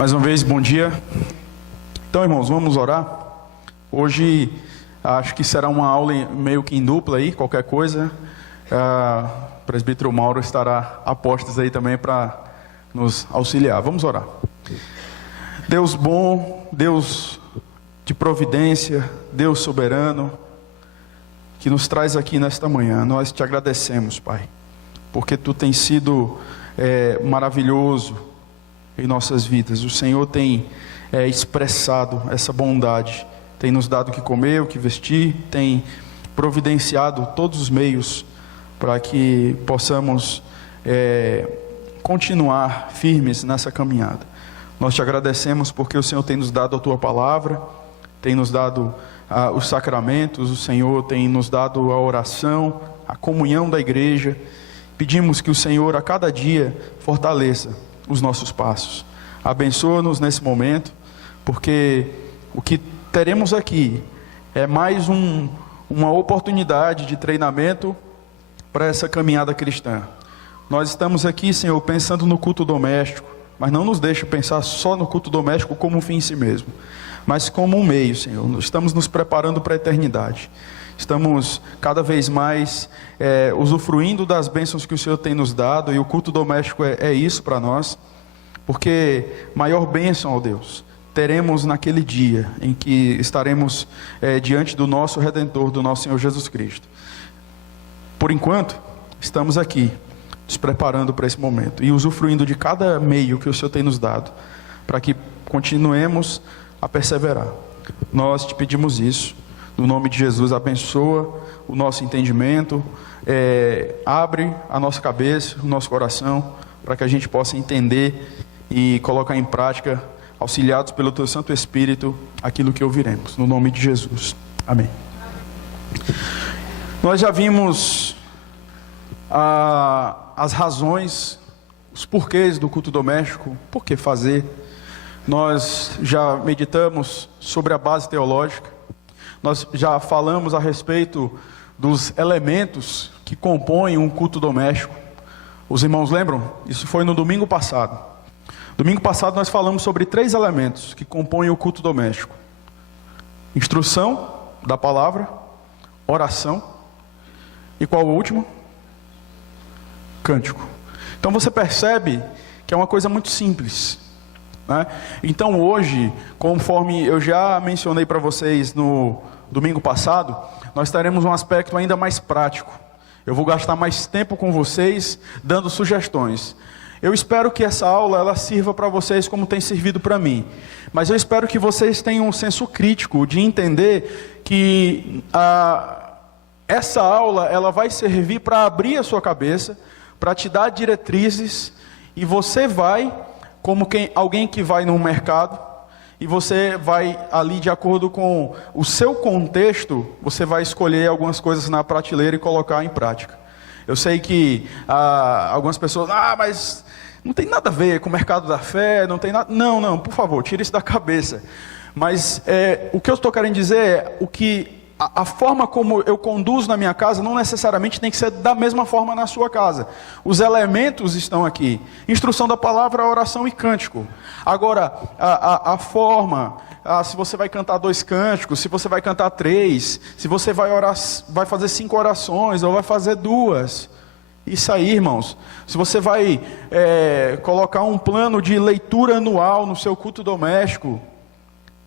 Mais uma vez, bom dia. Então, irmãos, vamos orar. Hoje, acho que será uma aula meio que em dupla aí, qualquer coisa. O presbítero Mauro estará a postos aí também para nos auxiliar. Vamos orar. Deus bom, Deus de providência, Deus soberano, que nos traz aqui nesta manhã. Nós te agradecemos, Pai, porque Tu tens sido maravilhoso em nossas vidas. O Senhor tem expressado essa bondade, tem nos dado o que comer, o que vestir, tem providenciado todos os meios para que possamos continuar firmes nessa caminhada. Nós te agradecemos porque o Senhor tem nos dado a Tua palavra, tem nos dado os sacramentos, o Senhor tem nos dado a oração, a comunhão da igreja. Pedimos que o Senhor a cada dia fortaleça os nossos passos. Abençoa-nos nesse momento, porque o que teremos aqui é mais uma oportunidade de treinamento para essa caminhada cristã. Nós estamos aqui, Senhor, pensando no culto doméstico, mas não nos deixe pensar só no culto doméstico como um fim em si mesmo, mas como um meio, Senhor. Estamos nos preparando para a eternidade. Estamos cada vez mais usufruindo das bênçãos que o Senhor tem nos dado, e o culto doméstico é isso para nós, porque maior bênção, ó Deus, teremos naquele dia em que estaremos diante do nosso Redentor, do nosso Senhor Jesus Cristo. Por enquanto, estamos aqui, nos preparando para esse momento e usufruindo de cada meio que o Senhor tem nos dado, para que continuemos a perseverar. Nós te pedimos isso. No nome de Jesus, abençoa o nosso entendimento, abre a nossa cabeça, o nosso coração, para que a gente possa entender e colocar em prática, auxiliados pelo Teu Santo Espírito, aquilo que ouviremos. No nome de Jesus. Amém. Nós já vimos as razões, os porquês do culto doméstico, por que fazer. Nós já meditamos sobre a base teológica. Nós já falamos a respeito dos elementos que compõem um culto doméstico. Os irmãos lembram? Isso foi no domingo passado. Domingo passado nós falamos sobre 3 elementos que compõem o culto doméstico: instrução da palavra, oração e qual o último? Cântico. Então você percebe que é uma coisa muito simples, né? Então hoje, conforme eu já mencionei para vocês no domingo passado, nós teremos um aspecto ainda mais prático. Eu vou gastar mais tempo com vocês, dando sugestões. Eu espero que essa aula ela sirva para vocês como tem servido para mim. Mas eu espero que vocês tenham um senso crítico de entender que essa aula ela vai servir para abrir a sua cabeça, para te dar diretrizes, e você vai, como alguém que vai no mercado, e você vai ali de acordo com o seu contexto, você vai escolher algumas coisas na prateleira e colocar em prática. Eu sei que algumas pessoas, mas não tem nada a ver com o mercado da fé, não tem nada. Não, por favor, tire isso da cabeça. Mas o que eu estou querendo dizer é a forma como eu conduzo na minha casa não necessariamente tem que ser da mesma forma na sua casa. Os elementos estão aqui: instrução da palavra, oração e cântico. Agora, a forma, se você vai cantar 2 cânticos, se você vai cantar 3, se você vai fazer 5 orações ou vai fazer 2. Isso aí, irmãos. Se você vai colocar um plano de leitura anual no seu culto doméstico,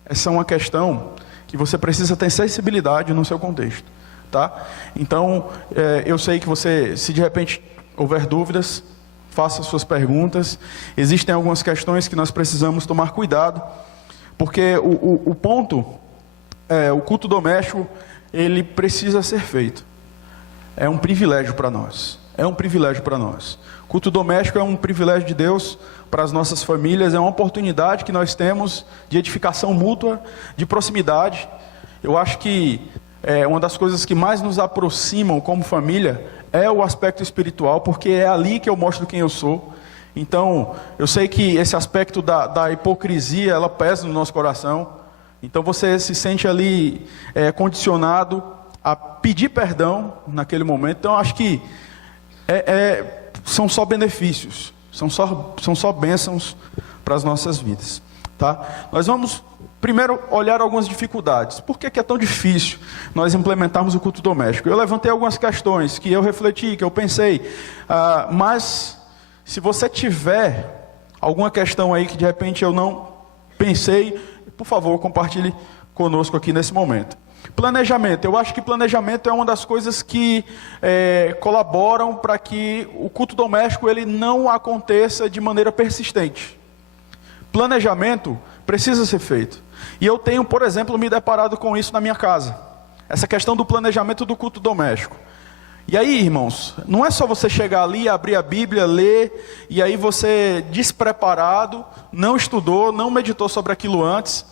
essa é uma questão que você precisa ter sensibilidade no seu contexto, tá? Então, eu sei que você, se de repente houver dúvidas, faça suas perguntas. Existem algumas questões que nós precisamos tomar cuidado, porque o ponto o culto doméstico, ele precisa ser feito. É um privilégio para nós. É um privilégio para nós. Culto doméstico é um privilégio de Deus para as nossas famílias, é uma oportunidade que nós temos de edificação mútua, de proximidade. Eu acho que uma das coisas que mais nos aproximam como família é o aspecto espiritual, porque é ali que eu mostro quem eu sou. Então, eu sei que esse aspecto da hipocrisia, ela pesa no nosso coração. Então você se sente ali condicionado a pedir perdão naquele momento. Então, acho que são só benefícios, são só bênçãos para as nossas vidas, tá? Nós vamos primeiro olhar algumas dificuldades. Por que é tão difícil nós implementarmos o culto doméstico? Eu levantei algumas questões que eu refleti, que eu pensei, mas se você tiver alguma questão aí que de repente eu não pensei, por favor, compartilhe conosco aqui nesse momento. Planejamento. Eu acho que planejamento é uma das coisas que colaboram para que o culto doméstico ele não aconteça de maneira persistente. Planejamento precisa ser feito. E eu tenho, por exemplo, me deparado com isso na minha casa. Essa questão do planejamento do culto doméstico. E aí, irmãos, não é só você chegar ali, abrir a Bíblia, ler, e aí você despreparado, não estudou, não meditou sobre aquilo antes.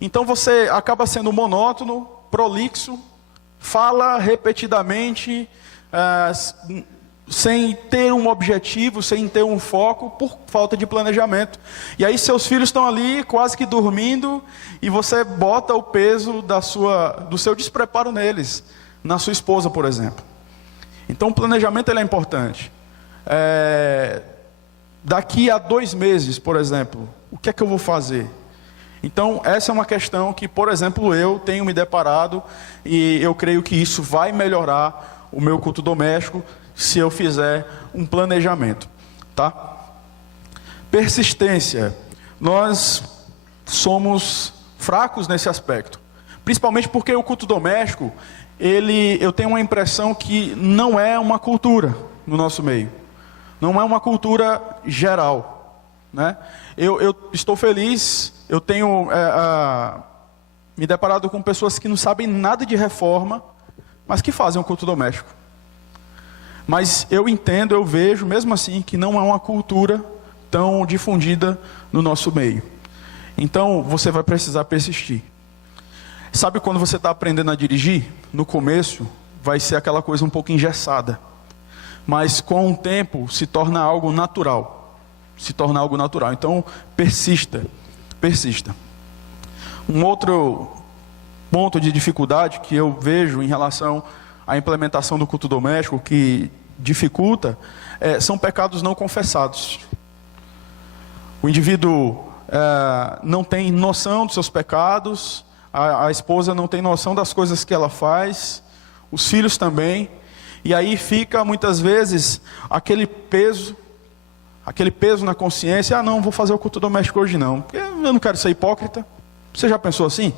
Então você acaba sendo monótono, prolixo, fala repetidamente, sem ter um objetivo, sem ter um foco, por falta de planejamento. E aí seus filhos estão ali quase que dormindo, e você bota o peso do seu despreparo neles, na sua esposa, por exemplo. Então o planejamento ele é importante. Daqui a 2 meses, por exemplo, o que é que eu vou fazer? Então essa é uma questão que, por exemplo, eu tenho me deparado, e eu creio que isso vai melhorar o meu culto doméstico, se eu fizer um planejamento, tá? Persistência. Nós somos fracos nesse aspecto, principalmente porque o culto doméstico, eu tenho uma impressão que não é uma cultura no nosso meio, não é uma cultura geral, né? Eu estou feliz, eu tenho me deparado com pessoas que não sabem nada de reforma, mas que fazem um culto doméstico. Mas eu entendo, eu vejo, mesmo assim, que não é uma cultura tão difundida no nosso meio. Então, você vai precisar persistir. Sabe quando você está aprendendo a dirigir? No começo, vai ser aquela coisa um pouco engessada. Mas, com o tempo, se torna algo natural. Se torna algo natural. Então, persista. Persista. Um outro ponto de dificuldade que eu vejo em relação a implementação do culto doméstico, que dificulta, são pecados não confessados. O indivíduo não tem noção dos seus pecados, a esposa não tem noção das coisas que ela faz, os filhos também, e aí fica muitas vezes aquele peso na consciência. Não vou fazer o culto doméstico hoje não, porque eu não quero ser hipócrita. Você já pensou assim?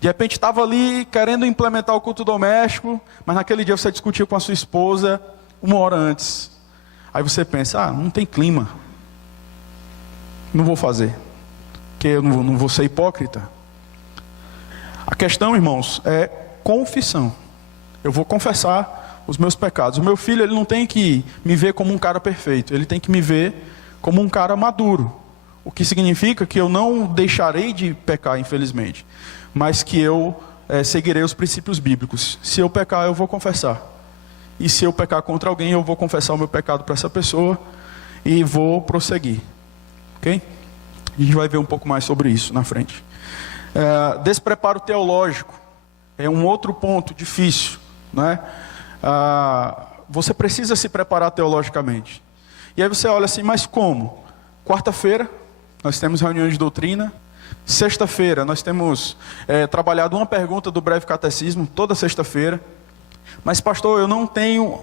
De repente estava ali querendo implementar o culto doméstico, mas naquele dia você discutiu com a sua esposa 1 hora antes. Aí você pensa, não tem clima, não vou fazer, porque eu não vou ser hipócrita. A questão, irmãos, é confissão. Eu vou confessar os meus pecados. O meu filho, ele não tem que me ver como um cara perfeito, ele tem que me ver como um cara maduro. O que significa que eu não deixarei de pecar, infelizmente, mas que eu seguirei os princípios bíblicos. Se eu pecar, eu vou confessar. E se eu pecar contra alguém, eu vou confessar o meu pecado para essa pessoa e vou prosseguir. Ok? A gente vai ver um pouco mais sobre isso na frente. Despreparo teológico é um outro ponto difícil, né? Você precisa se preparar teologicamente. E aí você olha assim, mas como? Quarta-feira, nós temos reunião de doutrina. Sexta-feira, nós temos trabalhado uma pergunta do breve catecismo, toda sexta-feira. Mas pastor, eu não tenho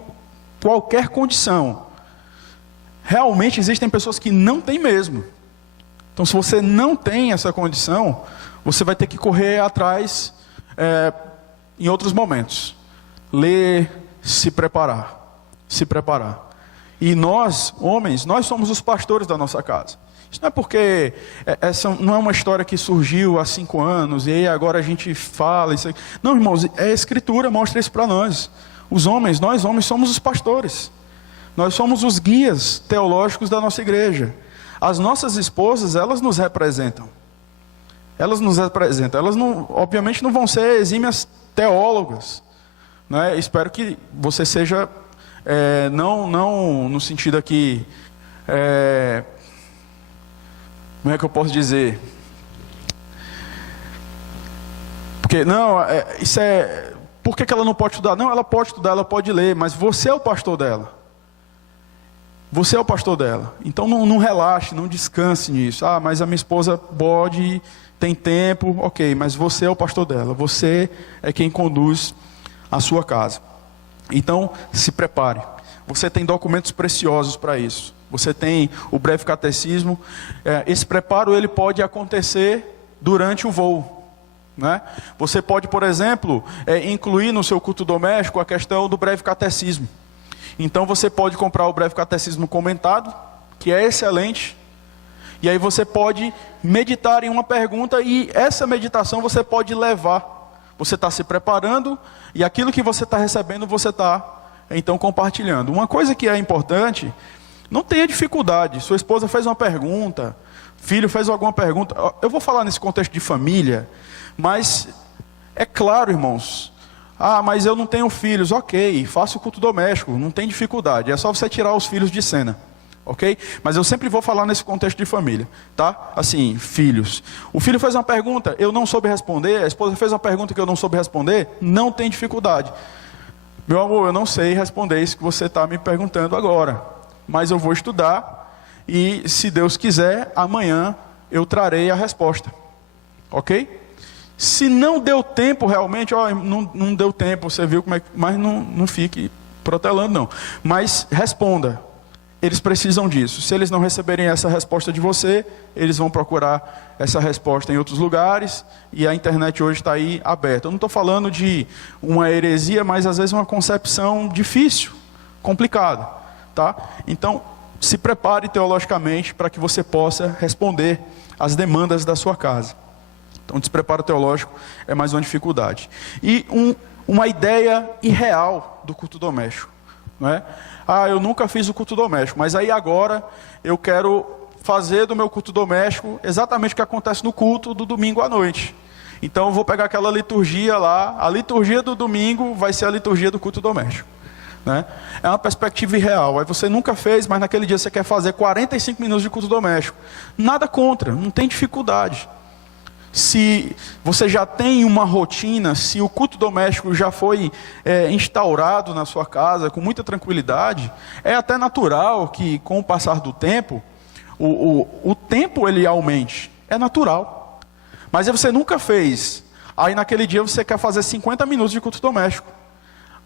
qualquer condição. Realmente existem pessoas que não têm mesmo. Então se você não tem essa condição, você vai ter que correr atrás em outros momentos. Ler, se preparar. Se preparar. E nós, homens, nós somos os pastores da nossa casa. Isso não é porque essa não é uma história que surgiu há 5 anos e aí agora a gente fala isso aqui. Não, irmãos, a Escritura mostra isso para nós. Os homens, nós homens somos os pastores. Nós somos os guias teológicos da nossa igreja. As nossas esposas, elas nos representam. Elas nos representam. Elas não, obviamente não vão ser exímias teólogas, né? Espero que você seja, não no sentido aqui, como é que eu posso dizer? Porque, não, por que ela não pode estudar? Não, ela pode estudar, ela pode ler, mas você é o pastor dela. Você é o pastor dela. Então não relaxe, não descanse nisso. Ah, mas a minha esposa pode, tem tempo, ok, mas você é o pastor dela. Você é quem conduz a sua casa. Então, se prepare. Você tem documentos preciosos para isso. Você tem o breve catecismo. Esse preparo ele pode acontecer durante o voo, né? Você pode, por exemplo, incluir no seu culto doméstico a questão do breve catecismo. Então você pode comprar o breve catecismo comentado, que é excelente. E aí você pode meditar em uma pergunta e essa meditação você pode levar. Você está se preparando e aquilo que você está recebendo você está então compartilhando. Uma coisa que é importante, não tenha dificuldade. Sua esposa fez uma pergunta, filho fez alguma pergunta. Eu vou falar nesse contexto de família, mas é claro, irmãos. Ah, mas eu não tenho filhos. Ok, faça o culto doméstico, não tem dificuldade. É só você tirar os filhos de cena. Ok? Mas eu sempre vou falar nesse contexto de família, tá? Assim, filhos. O filho fez uma pergunta, eu não soube responder. A esposa fez uma pergunta que eu não soube responder. Não tem dificuldade. Meu amor, eu não sei responder isso que você está me perguntando agora. Mas eu vou estudar e, se Deus quiser, amanhã eu trarei a resposta. Ok? Se não deu tempo realmente, não deu tempo, você viu como é que... Mas não fique protelando não. Mas responda. Eles precisam disso. Se eles não receberem essa resposta de você, eles vão procurar essa resposta em outros lugares, e a internet hoje está aí aberta. Eu não estou falando de uma heresia, mas às vezes uma concepção difícil, complicada, tá? Então, se prepare teologicamente para que você possa responder às demandas da sua casa. Então, despreparo teológico é mais uma dificuldade. E uma ideia irreal do culto doméstico, não é? Ah, eu nunca fiz o culto doméstico, mas aí agora eu quero fazer do meu culto doméstico exatamente o que acontece no culto do domingo à noite. Então eu vou pegar aquela liturgia lá, a liturgia do domingo vai ser a liturgia do culto doméstico, né? É uma perspectiva irreal. Aí você nunca fez, mas naquele dia você quer fazer 45 minutos de culto doméstico. Nada contra, não tem dificuldade. Se você já tem uma rotina, se o culto doméstico já foi instaurado na sua casa com muita tranquilidade, é até natural que com o passar do tempo, o tempo ele aumente, é natural. Mas você nunca fez, aí naquele dia você quer fazer 50 minutos de culto doméstico,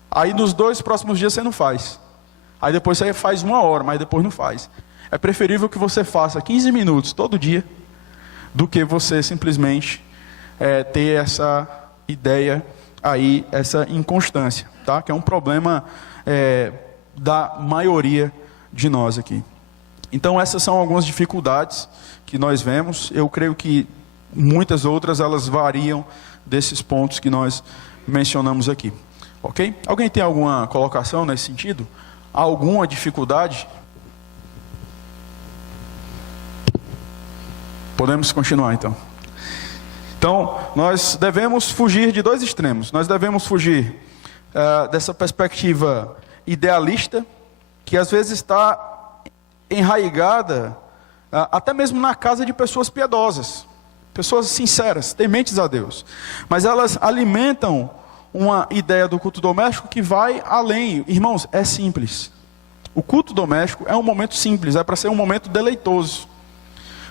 aí nos 2 próximos dias você não faz, aí depois você faz 1 hora, mas depois não faz. É preferível que você faça 15 minutos todo dia, do que você simplesmente ter essa ideia aí, essa inconstância, tá? Que é um problema da maioria de nós aqui. Então essas são algumas dificuldades que nós vemos. Eu creio que muitas outras elas variam desses pontos que nós mencionamos aqui. Ok? Alguém tem alguma colocação nesse sentido? Alguma dificuldade? Podemos continuar então. Então, nós devemos fugir de 2 extremos. Nós devemos fugir dessa perspectiva idealista, que às vezes está enraigada até mesmo na casa de pessoas piedosas, pessoas sinceras, tementes a Deus. Mas elas alimentam uma ideia do culto doméstico que vai além. Irmãos, é simples. O culto doméstico é um momento simples, é para ser um momento deleitoso.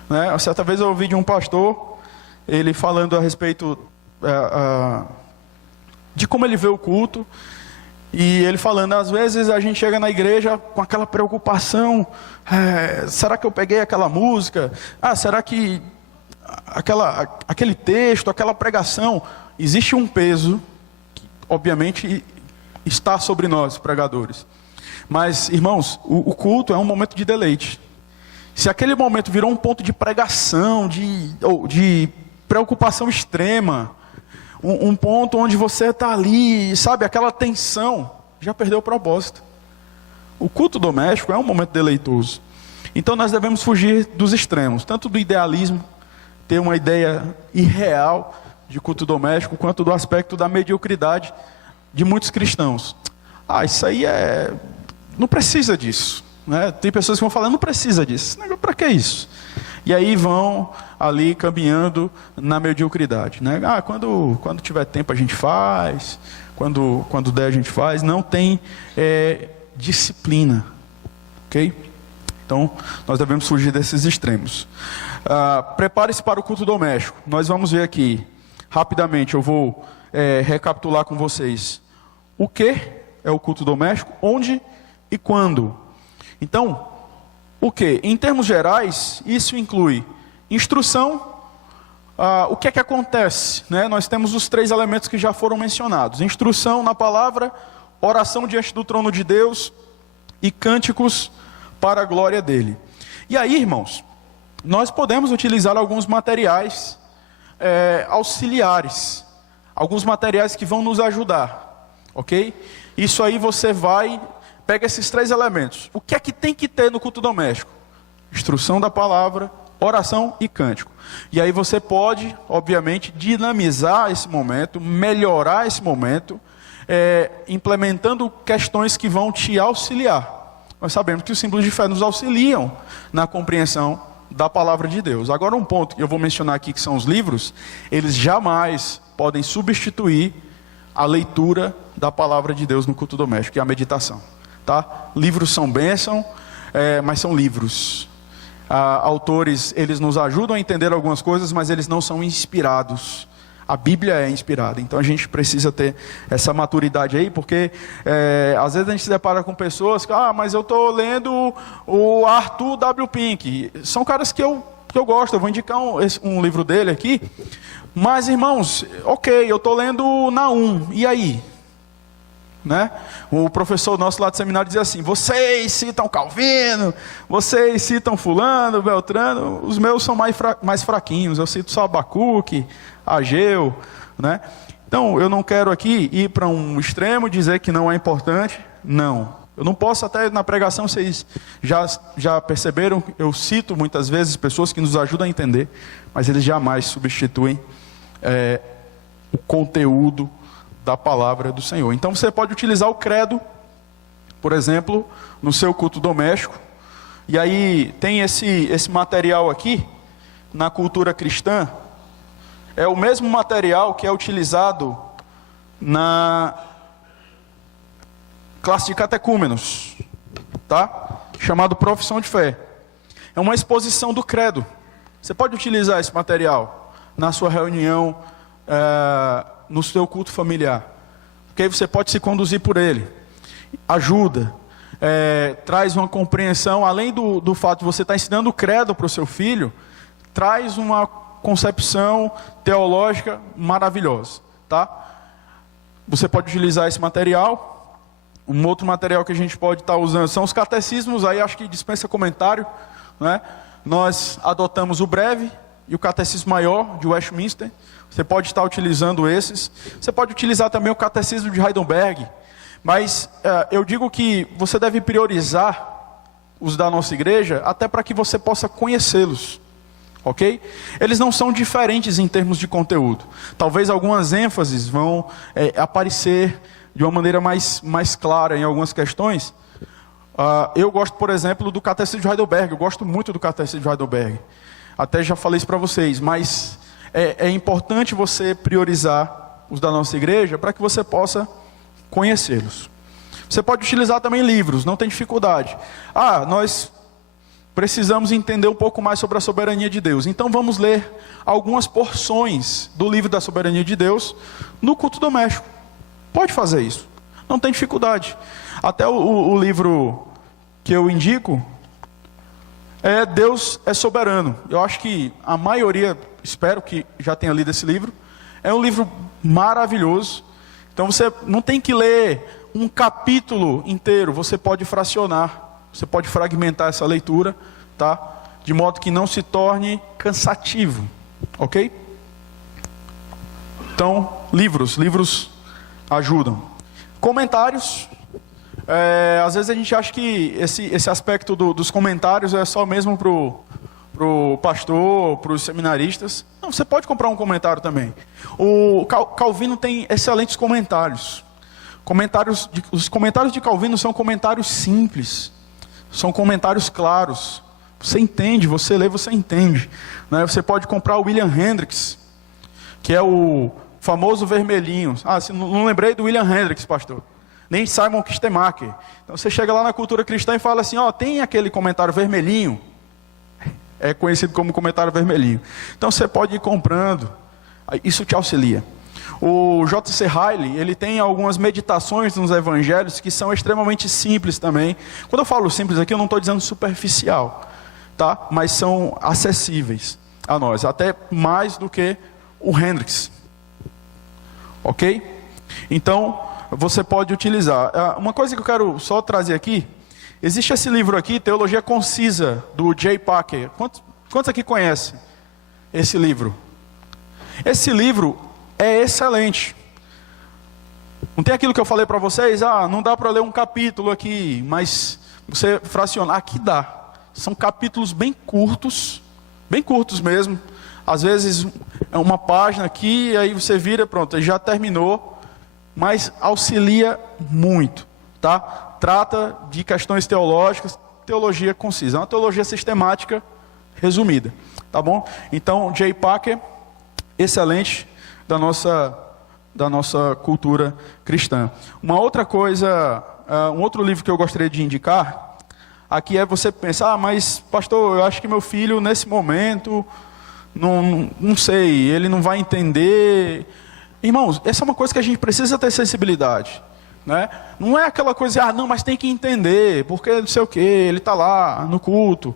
Né? Certa vez eu ouvi de um pastor, ele falando a respeito de como ele vê o culto, e ele falando, às vezes a gente chega na igreja com aquela preocupação, será que eu peguei aquela música? Será que aquele texto, aquela pregação, existe um peso, que obviamente está sobre nós, pregadores. Mas, irmãos, o culto é um momento de deleite. Se aquele momento virou um ponto de pregação, de preocupação extrema, um ponto onde você está ali, sabe, aquela tensão, já perdeu o propósito. O culto doméstico é um momento deleitoso. Então nós devemos fugir dos extremos, tanto do idealismo, ter uma ideia irreal de culto doméstico, quanto do aspecto da mediocridade de muitos cristãos. Isso aí não precisa disso. Né? Tem pessoas que vão falar, não precisa disso. Para que isso? E aí vão ali caminhando na mediocridade. Né? Quando tiver tempo a gente faz, quando der a gente faz. Não tem disciplina. Ok? Então, nós devemos fugir desses extremos. Prepare-se para o culto doméstico. Nós vamos ver aqui, rapidamente, eu vou recapitular com vocês. O que é o culto doméstico, onde e quando. Então, o que? Em termos gerais, isso inclui instrução. O que é que acontece? Né? Nós temos os 3 elementos que já foram mencionados. Instrução na palavra, oração diante do trono de Deus e cânticos para a glória dele. E aí, irmãos, nós podemos utilizar alguns materiais auxiliares, alguns materiais que vão nos ajudar, ok? Isso aí você pega esses 3 elementos. O que é que tem que ter no culto doméstico? Instrução da palavra, oração e cântico. E aí você pode, obviamente, dinamizar esse momento, melhorar esse momento, implementando questões que vão te auxiliar. Nós sabemos que os símbolos de fé nos auxiliam na compreensão da palavra de Deus. Agora, um ponto que eu vou mencionar aqui, que são os livros, eles jamais podem substituir a leitura da palavra de Deus no culto doméstico e a meditação. Tá? Livros são bênção, mas são livros. Autores, eles nos ajudam a entender algumas coisas, mas eles não são inspirados. A Bíblia é inspirada, então a gente precisa ter essa maturidade aí, porque às vezes a gente se depara com pessoas que, mas eu estou lendo o Arthur W. Pink. São caras que eu gosto, eu vou indicar um livro dele aqui. Mas, irmãos, ok, eu estou lendo Naum, e aí? Né? O professor nosso lá do seminário dizia assim: vocês citam Calvino, vocês citam fulano, Beltrano, os meus são mais fraquinhos, eu cito só Abacuque, Ageu, né? Então eu não quero aqui ir para um extremo, dizer que não é importante, não. Eu não posso, até na pregação vocês já perceberam, eu cito muitas vezes pessoas que nos ajudam a entender, mas eles jamais substituem o conteúdo da palavra do Senhor. Então você pode utilizar o credo, por exemplo, no seu culto doméstico. E aí tem esse material aqui, na cultura cristã, é o mesmo material que é utilizado na classe de catecúmenos, tá? Chamado Profissão de Fé. É uma exposição do credo. Você pode utilizar esse material na sua reunião, no seu culto familiar, porque aí você pode se conduzir por ele. Ajuda, traz uma compreensão, além do fato de você estar ensinando o credo para o seu filho, traz uma concepção teológica maravilhosa, tá? Você pode utilizar esse material. Um outro material que a gente pode estar usando são os catecismos, aí acho que dispensa comentário, né? Nós adotamos o breve e o catecismo maior de Westminster. Você pode estar utilizando esses. Você pode utilizar também o catecismo de Heidelberg. Mas eu digo que você deve priorizar os da nossa igreja, até para que você possa conhecê-los. Ok? Eles não são diferentes em termos de conteúdo. Talvez algumas ênfases vão aparecer de uma maneira mais clara em algumas questões. Eu gosto, por exemplo, do catecismo de Heidelberg. Eu gosto muito do catecismo de Heidelberg. Até já falei isso para vocês, mas é importante você priorizar os da nossa igreja para que você possa conhecê-los. Você pode utilizar também livros, não tem dificuldade. Nós precisamos entender um pouco mais sobre a soberania de Deus. Então vamos ler algumas porções do livro da soberania de Deus no culto doméstico. Pode fazer isso, não tem dificuldade. Até o livro que eu indico Deus é Soberano. Eu acho que a maioria, espero que já tenha lido esse livro. É um livro maravilhoso. Então você não tem que ler um capítulo inteiro, você pode fracionar. Você pode fragmentar essa leitura, tá? De modo que não se torne cansativo, ok? Então, livros ajudam. Comentários. Às vezes a gente acha que esse aspecto dos comentários é só mesmo pro pastor, para os seminaristas. Não, você pode comprar um comentário também. O Calvino tem excelentes comentários. Os comentários de Calvino são comentários simples. São comentários claros. Você entende, você lê, você entende. Né? Você pode comprar o William Hendricks, que é o famoso vermelhinho. Não lembrei do William Hendricks, pastor. nem Simon Kistemaker. Então você chega lá na cultura cristã e fala assim, ó, tem aquele comentário vermelhinho, é conhecido como comentário vermelhinho. Então você pode ir comprando, isso te auxilia. O J.C. Ryle, ele tem algumas meditações nos evangelhos que são extremamente simples também. Quando eu falo simples aqui, eu não estou dizendo superficial, tá? Mas são acessíveis a nós, até mais do que o Hendricks. Ok? Então, você pode utilizar. Uma coisa que eu quero só trazer aqui, existe esse livro aqui, Teologia Concisa, do J. Packer. Quantos aqui conhecem esse livro? Esse livro é excelente. Não tem aquilo que eu falei para vocês, não dá para ler um capítulo aqui, mas você fracionar, aqui dá. São capítulos bem curtos mesmo. Às vezes é uma página aqui, aí você vira, pronto, já terminou, mas auxilia muito, tá? Trata de questões teológicas, teologia concisa, é uma teologia sistemática resumida, tá bom? Então, J. Packer, excelente da nossa cultura cristã. Uma outra coisa, um outro livro que eu gostaria de indicar, aqui é você pensar, mas pastor, eu acho que meu filho nesse momento, não sei, ele não vai entender. Irmãos, essa é uma coisa que a gente precisa ter sensibilidade, né? Não é aquela coisa, não, mas tem que entender, porque não sei o que, ele está lá no culto.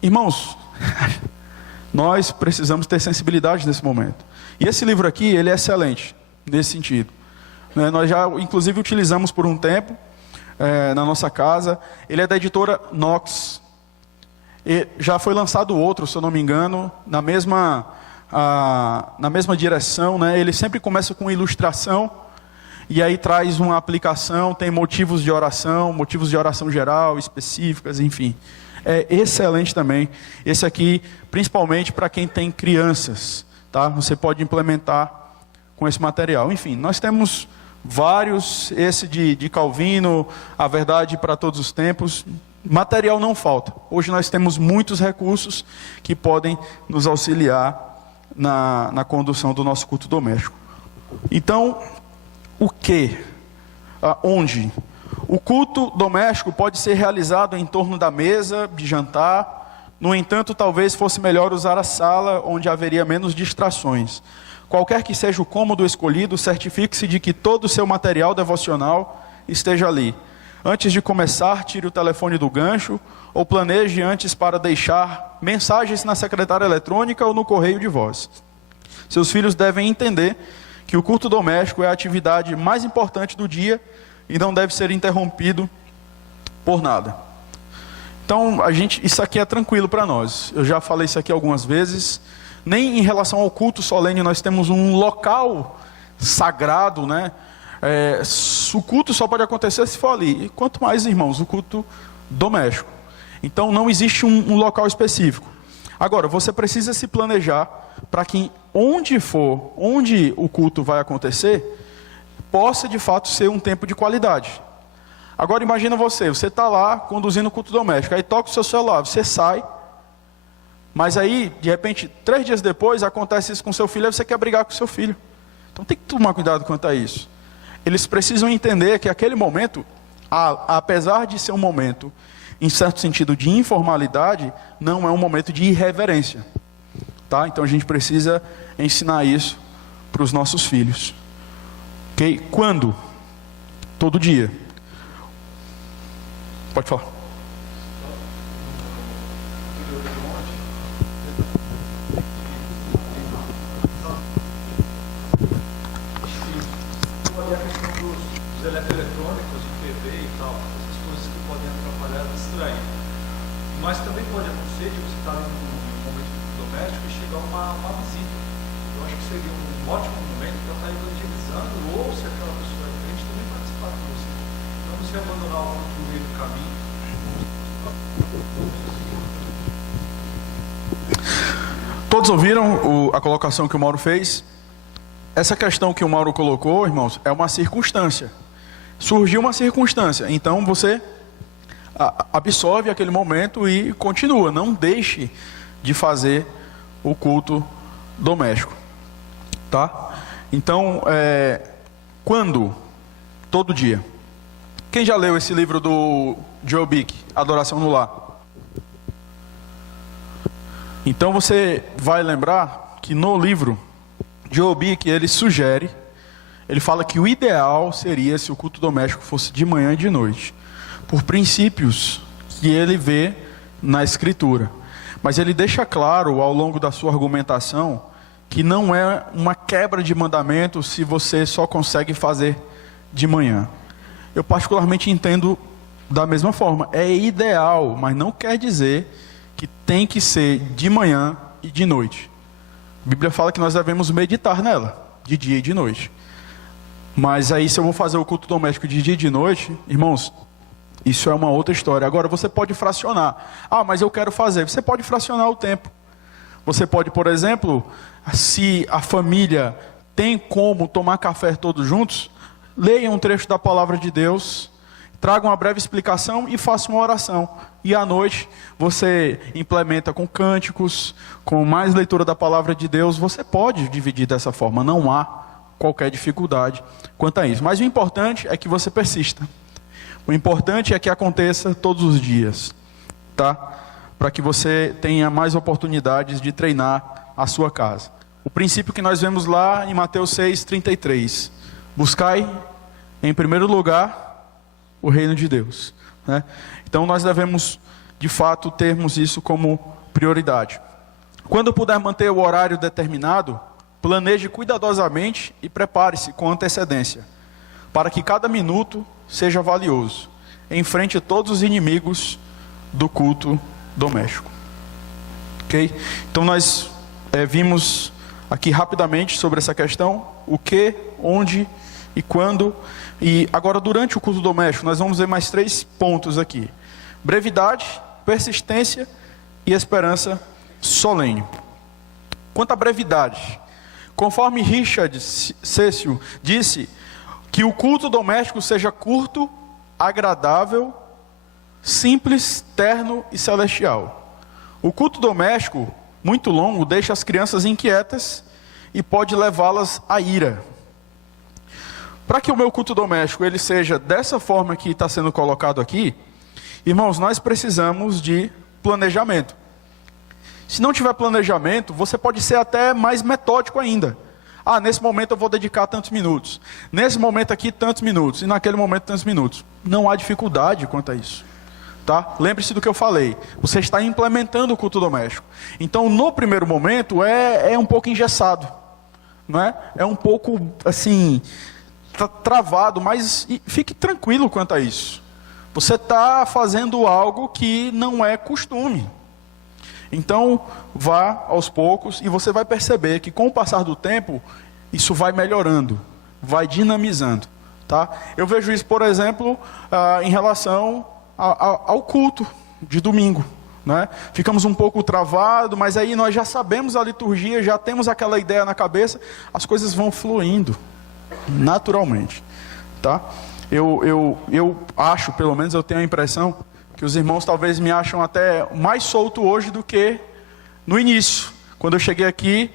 Irmãos, nós precisamos ter sensibilidade nesse momento. E esse livro aqui, ele é excelente nesse sentido, né? Nós já, inclusive, utilizamos por um tempo na nossa casa. Ele é da editora Knox. E já foi lançado outro, se eu não me engano, na mesma direção, né? Ele sempre começa com ilustração, e aí traz uma aplicação, tem motivos de oração geral, específicas, enfim. É excelente também. Esse aqui, principalmente para quem tem crianças, tá? Você pode implementar com esse material. Enfim, nós temos vários, esse de Calvino, A Verdade para Todos os Tempos. Material não falta. Hoje nós temos muitos recursos que podem nos auxiliar na condução do nosso culto doméstico. Então, o que? Onde? O culto doméstico pode ser realizado em torno da mesa de jantar. No entanto, talvez fosse melhor usar a sala, onde haveria menos distrações. Qualquer que seja o cômodo escolhido, certifique-se de que todo o seu material devocional esteja ali. Antes de começar, tire o telefone do gancho, ou planeje antes para deixar mensagens na secretária eletrônica ou no correio de voz. Seus filhos devem entender que o culto doméstico é a atividade mais importante do dia e não deve ser interrompido por nada. Então, isso aqui é tranquilo para nós. Eu já falei isso aqui algumas vezes. Nem em relação ao culto solene nós temos um local sagrado, né? O culto só pode acontecer se for ali. E quanto mais, irmãos, o culto doméstico. Então não existe um local específico. Agora, você precisa se planejar para que onde o culto vai acontecer, possa de fato ser um tempo de qualidade. Agora imagina você está lá conduzindo o culto doméstico, aí toca o seu celular, você sai, mas aí, de repente, 3 dias depois, acontece isso com seu filho, aí você quer brigar com seu filho. Então tem que tomar cuidado quanto a isso. Eles precisam entender que aquele momento, apesar de ser um momento, em certo sentido, de informalidade, não é um momento de irreverência. Tá? Então a gente precisa ensinar isso para os nossos filhos. Ok? Quando? Todo dia. Pode falar. E a questão dos eletrônicos, de TV e tal, essas coisas que podem atrapalhar, distrair. Mas também pode acontecer de você estar num momento doméstico e chegar uma visita. Eu acho que seria um ótimo momento para estar evangelizando, ou se aquela pessoa é crente, também participar com você. Não você abandonar o culto no meio do caminho. Todos ouviram a colocação que o Mauro fez? Essa questão que o Mauro colocou, irmãos, é uma circunstância. Surgiu uma circunstância, então você absorve aquele momento e continua. Não deixe de fazer o culto doméstico, tá? Então, quando? Todo dia. Quem já leu esse livro do Joe Bick, Adoração no Lar? Então você vai lembrar que no livro, Joe Bick, ele sugere, ele fala que o ideal seria se o culto doméstico fosse de manhã e de noite, por princípios que ele vê na Escritura. Mas ele deixa claro ao longo da sua argumentação que não é uma quebra de mandamento se você só consegue fazer de manhã. Eu particularmente entendo da mesma forma. É ideal, mas não quer dizer que tem que ser de manhã e de noite. A Bíblia fala que nós devemos meditar nela, de dia e de noite. Mas aí se eu vou fazer o culto doméstico de dia e de noite, irmãos, isso é uma outra história. Agora você pode fracionar. Ah, mas eu quero fazer. Você pode fracionar o tempo. Você pode, por exemplo, se a família tem como tomar café todos juntos, leia um trecho da palavra de Deus, traga uma breve explicação e faça uma oração. E à noite você implementa com cânticos, com mais leitura da palavra de Deus. Você pode dividir dessa forma, não há qualquer dificuldade quanto a isso. Mas o importante é que você persista. O importante é que aconteça todos os dias, tá? Para que você tenha mais oportunidades de treinar a sua casa. O princípio que nós vemos lá em Mateus 6:33. Buscai em primeiro lugar o reino de Deus, né? Então nós devemos, de fato, termos isso como prioridade. Quando puder manter o horário determinado, planeje cuidadosamente e prepare-se com antecedência, para que cada minuto seja valioso. Enfrente todos os inimigos do culto doméstico. Ok? Então nós vimos aqui rapidamente sobre essa questão, o que, onde e quando. E agora durante o culto doméstico nós vamos ver mais 3 pontos aqui: brevidade, persistência e esperança solene. Quanto à brevidade, conforme Richard Cecil disse, que o culto doméstico seja curto, agradável, simples, terno e celestial. O culto doméstico, muito longo, deixa as crianças inquietas e pode levá-las à ira. Para que o meu culto doméstico ele seja dessa forma que está sendo colocado aqui, irmãos, nós precisamos de planejamento. Se não tiver planejamento, você pode ser até mais metódico ainda. Ah, nesse momento eu vou dedicar tantos minutos. Nesse momento aqui, tantos minutos. E naquele momento, tantos minutos. Não há dificuldade quanto a isso. Tá? Lembre-se do que eu falei. Você está implementando o culto doméstico. Então, no primeiro momento, é um pouco engessado. Não é? É um pouco, assim, travado. Mas fique tranquilo quanto a isso. Você está fazendo algo que não é costume. Então, vá aos poucos e você vai perceber que com o passar do tempo, isso vai melhorando, vai dinamizando, tá? Eu vejo isso, por exemplo, em relação ao culto de domingo, né? Ficamos um pouco travados, mas aí nós já sabemos a liturgia, já temos aquela ideia na cabeça, as coisas vão fluindo naturalmente, tá? Eu acho, pelo menos eu tenho a impressão, que os irmãos talvez me acham até mais solto hoje do que no início, quando eu cheguei aqui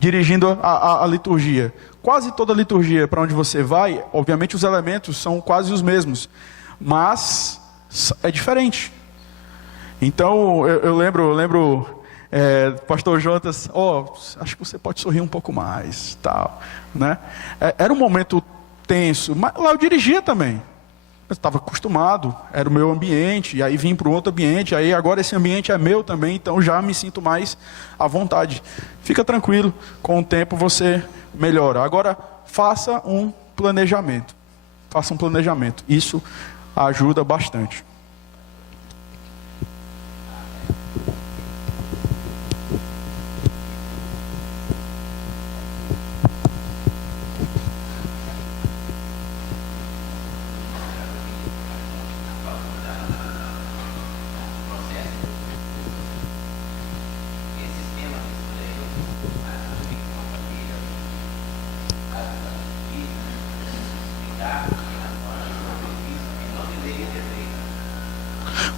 dirigindo a liturgia. Quase toda a liturgia para onde você vai, obviamente os elementos são quase os mesmos, mas é diferente. Então eu lembro pastor Jonas, acho que você pode sorrir um pouco mais, tal, né? Era um momento tenso, mas lá eu dirigia também. Eu estava acostumado, era o meu ambiente, e aí vim para um outro ambiente, aí agora esse ambiente é meu também, então já me sinto mais à vontade. Fica tranquilo, com o tempo você melhora. Agora, faça um planejamento. Faça um planejamento. Isso ajuda bastante.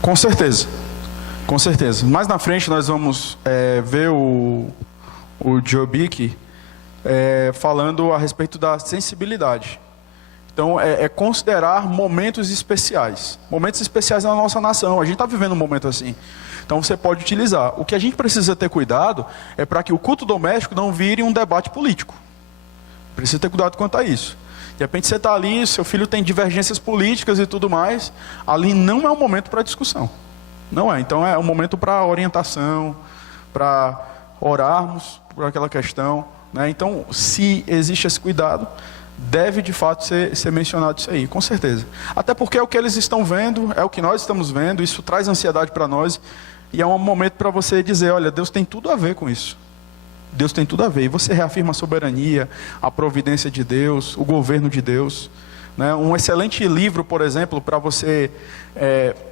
Com certeza, com certeza. Mais na frente nós vamos ver o Joe Bick falando a respeito da sensibilidade. Então, é considerar momentos especiais na nossa nação. A gente está vivendo um momento assim. Então, você pode utilizar. O que a gente precisa ter cuidado é para que o culto doméstico não vire um debate político. Precisa ter cuidado quanto a isso. De repente você está ali, seu filho tem divergências políticas e tudo mais. Ali não é um momento para discussão. Não é. Então é um momento para orientação, para orarmos por aquela questão, né? Então, se existe esse cuidado, deve de fato ser mencionado isso aí, com certeza. Até porque é o que eles estão vendo, é o que nós estamos vendo, isso traz ansiedade para nós. E é um momento para você dizer, olha, Deus tem tudo a ver com isso. Deus tem tudo a ver. E você reafirma a soberania, a providência de Deus, o governo de Deus, né? Um excelente livro, por exemplo, para você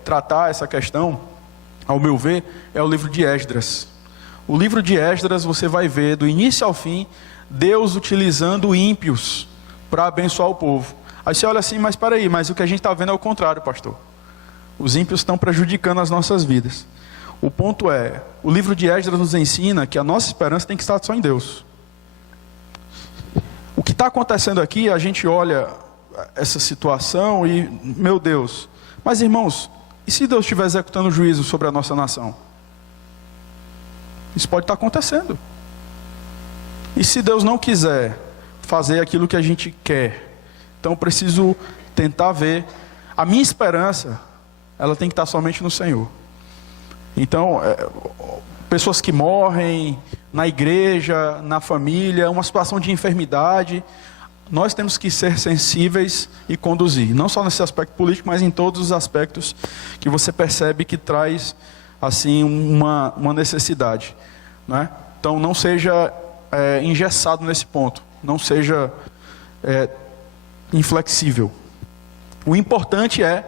tratar essa questão, ao meu ver, é o livro de Esdras. O livro de Esdras, você vai ver, do início ao fim, Deus utilizando ímpios para abençoar o povo. Aí você olha assim, mas espera aí, mas o que a gente está vendo é o contrário, pastor. Os ímpios estão prejudicando as nossas vidas. O ponto é, o livro de Esdras nos ensina que a nossa esperança tem que estar só em Deus. O que está acontecendo aqui, a gente olha essa situação e, meu Deus, mas irmãos, e se Deus estiver executando juízo sobre a nossa nação? Isso pode estar acontecendo. E se Deus não quiser fazer aquilo que a gente quer, então eu preciso tentar ver. A minha esperança, ela tem que estar somente no Senhor. Então, pessoas que morrem na igreja, na família, uma situação de enfermidade, nós temos que ser sensíveis e conduzir, não só nesse aspecto político, mas em todos os aspectos que você percebe que traz assim uma necessidade, né? Então não seja engessado nesse ponto, não seja inflexível. O importante é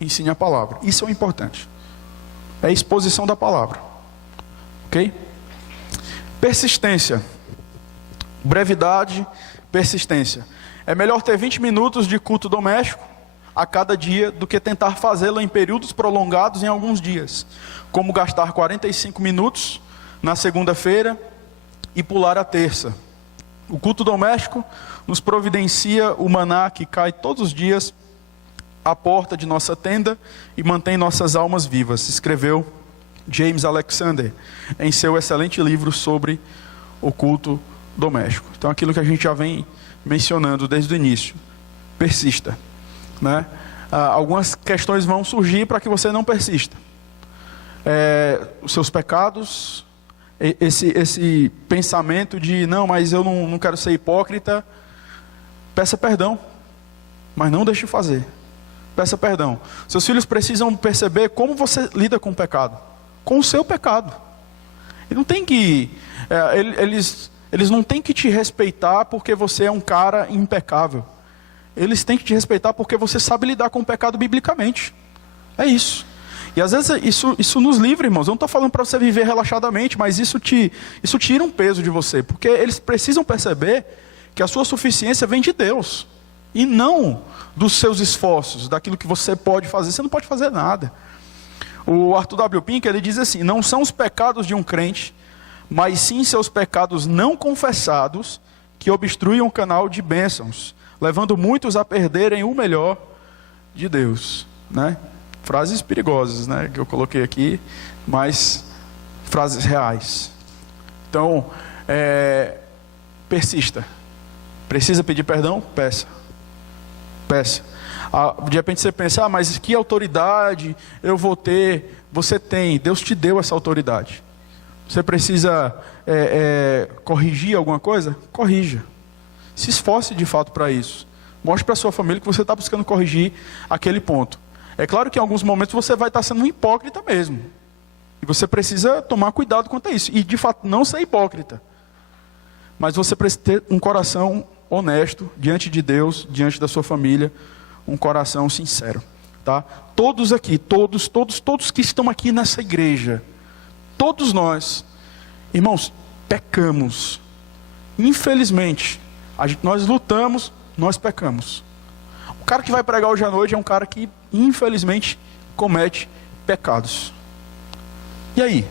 ensine a palavra, isso é o importante. É a exposição da palavra. Ok? Persistência. Brevidade, persistência. É melhor ter 20 minutos de culto doméstico a cada dia do que tentar fazê-lo em períodos prolongados em alguns dias. Como gastar 45 minutos na segunda-feira e pular a terça. O culto doméstico nos providencia o maná que cai todos os dias à porta de nossa tenda e mantém nossas almas vivas, escreveu James Alexander em seu excelente livro sobre o culto doméstico. Então aquilo que a gente já vem mencionando desde o início, persista, né? Algumas questões vão surgir para que você não persista. Os seus pecados, esse pensamento de não, mas eu não quero ser hipócrita, peça perdão, mas não deixe de fazer. Peça perdão. Seus filhos precisam perceber como você lida com o pecado. Com o seu pecado. E não tem que... eles não têm que te respeitar porque você é um cara impecável. Eles têm que te respeitar porque você sabe lidar com o pecado biblicamente. É isso. E às vezes isso nos livra, irmãos. Eu não estou falando para você viver relaxadamente, mas isso tira um peso de você. Porque eles precisam perceber que a sua suficiência vem de Deus. E não dos seus esforços, daquilo que você pode fazer. Você não pode fazer nada. O Arthur W. Pink, ele diz assim, não são os pecados de um crente, mas sim seus pecados não confessados que obstruem o canal de bênçãos, levando muitos a perderem o melhor de Deus, né? Frases perigosas, né, que eu coloquei aqui, mas frases reais. Então, persista. Precisa pedir perdão? Peça. De repente você pensa, mas que autoridade eu vou ter? Você tem, Deus te deu essa autoridade. Você precisa corrigir alguma coisa? Corrija. Se esforce de fato para isso. Mostre para a sua família que você está buscando corrigir aquele ponto. É claro que em alguns momentos você vai estar sendo um hipócrita mesmo. E você precisa tomar cuidado quanto a isso. E de fato não ser hipócrita. Mas você precisa ter um coração honesto diante de Deus, diante da sua família, um coração sincero, tá? Todos aqui, todos que estão aqui nessa igreja, todos nós, irmãos, pecamos. Infelizmente, nós lutamos, nós pecamos. O cara que vai pregar hoje à noite é um cara que, infelizmente, comete pecados. E aí?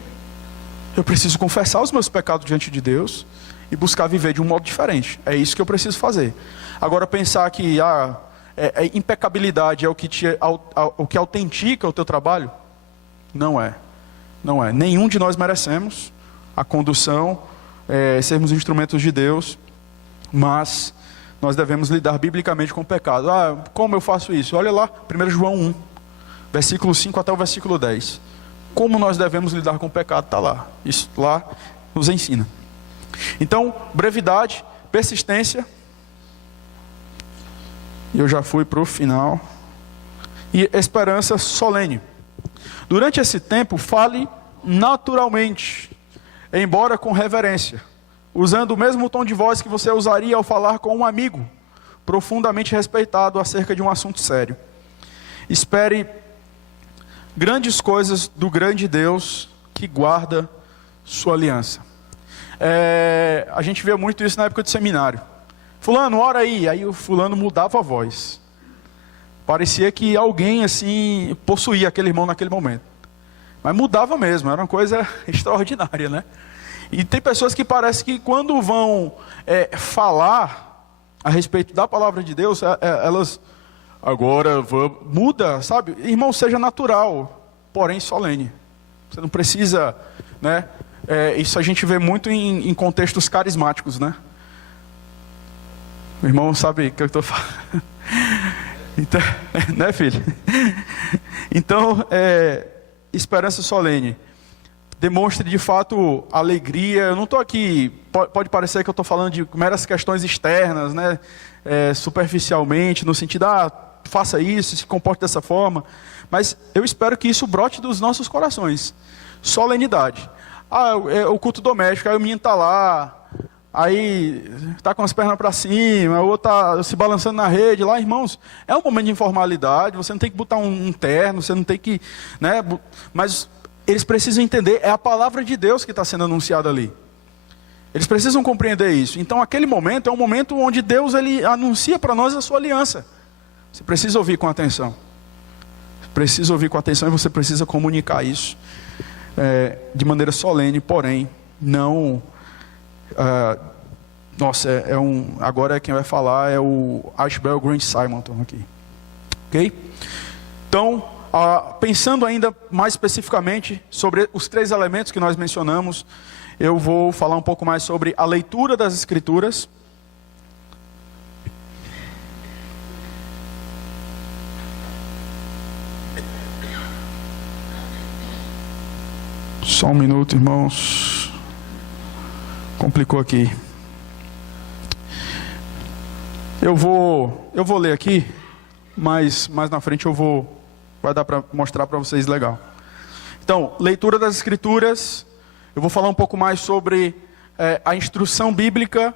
Eu preciso confessar os meus pecados diante de Deus e buscar viver de um modo diferente. É isso que eu preciso fazer. Agora pensar que impecabilidade é o que autentica o teu trabalho? Não é. Não é. Nenhum de nós merecemos a condução, sermos instrumentos de Deus, mas nós devemos lidar biblicamente com o pecado. Como eu faço isso? Olha lá, 1 João 1, versículo 5 até o versículo 10. Como nós devemos lidar com o pecado, está lá. Isso lá nos ensina. Então, brevidade, persistência. E eu já fui para o final. E esperança solene. Durante esse tempo, fale naturalmente, embora com reverência, usando o mesmo tom de voz que você usaria ao falar com um amigo, profundamente respeitado acerca de um assunto sério. Espere grandes coisas do grande Deus que guarda sua aliança. A gente vê muito isso na época do seminário. Fulano, ora aí. Aí o fulano mudava a voz. Parecia que alguém assim possuía aquele irmão naquele momento. Mas mudava mesmo, era uma coisa extraordinária, né? E tem pessoas que parece que quando vão falar a respeito da palavra de Deus, elas agora muda, sabe? Irmão, seja natural, porém solene. Você não precisa, né? Isso a gente vê muito em contextos carismáticos, né? O irmão sabe o que eu estou falando. Então, né, filho? Então, esperança solene. Demonstre de fato alegria. Eu não estou aqui, pode parecer que eu estou falando de meras questões externas, né? Superficialmente, no sentido, faça isso, se comporte dessa forma. Mas eu espero que isso brote dos nossos corações. Solenidade. O culto doméstico, aí o menino está lá, aí está com as pernas para cima, ou está se balançando na rede lá, irmãos, é um momento de informalidade, você não tem que botar um terno, você não tem que, né, mas eles precisam entender, é a palavra de Deus que está sendo anunciada ali. Eles precisam compreender isso. Então aquele momento é um momento onde Deus ele anuncia para nós a sua aliança. Você precisa ouvir com atenção. Precisa ouvir com atenção e você precisa comunicar isso de maneira solene, porém não... agora quem vai falar é o Ashbel Grant Simonton aqui. Ok? Então, pensando ainda mais especificamente sobre os 3 elementos que nós mencionamos, eu vou falar um pouco mais sobre a leitura das Escrituras. Só um minuto, irmãos. Complicou aqui. Eu vou ler aqui, mas mais na frente vai dar para mostrar para vocês legal. Então, leitura das Escrituras. Eu vou falar um pouco mais sobre a instrução bíblica,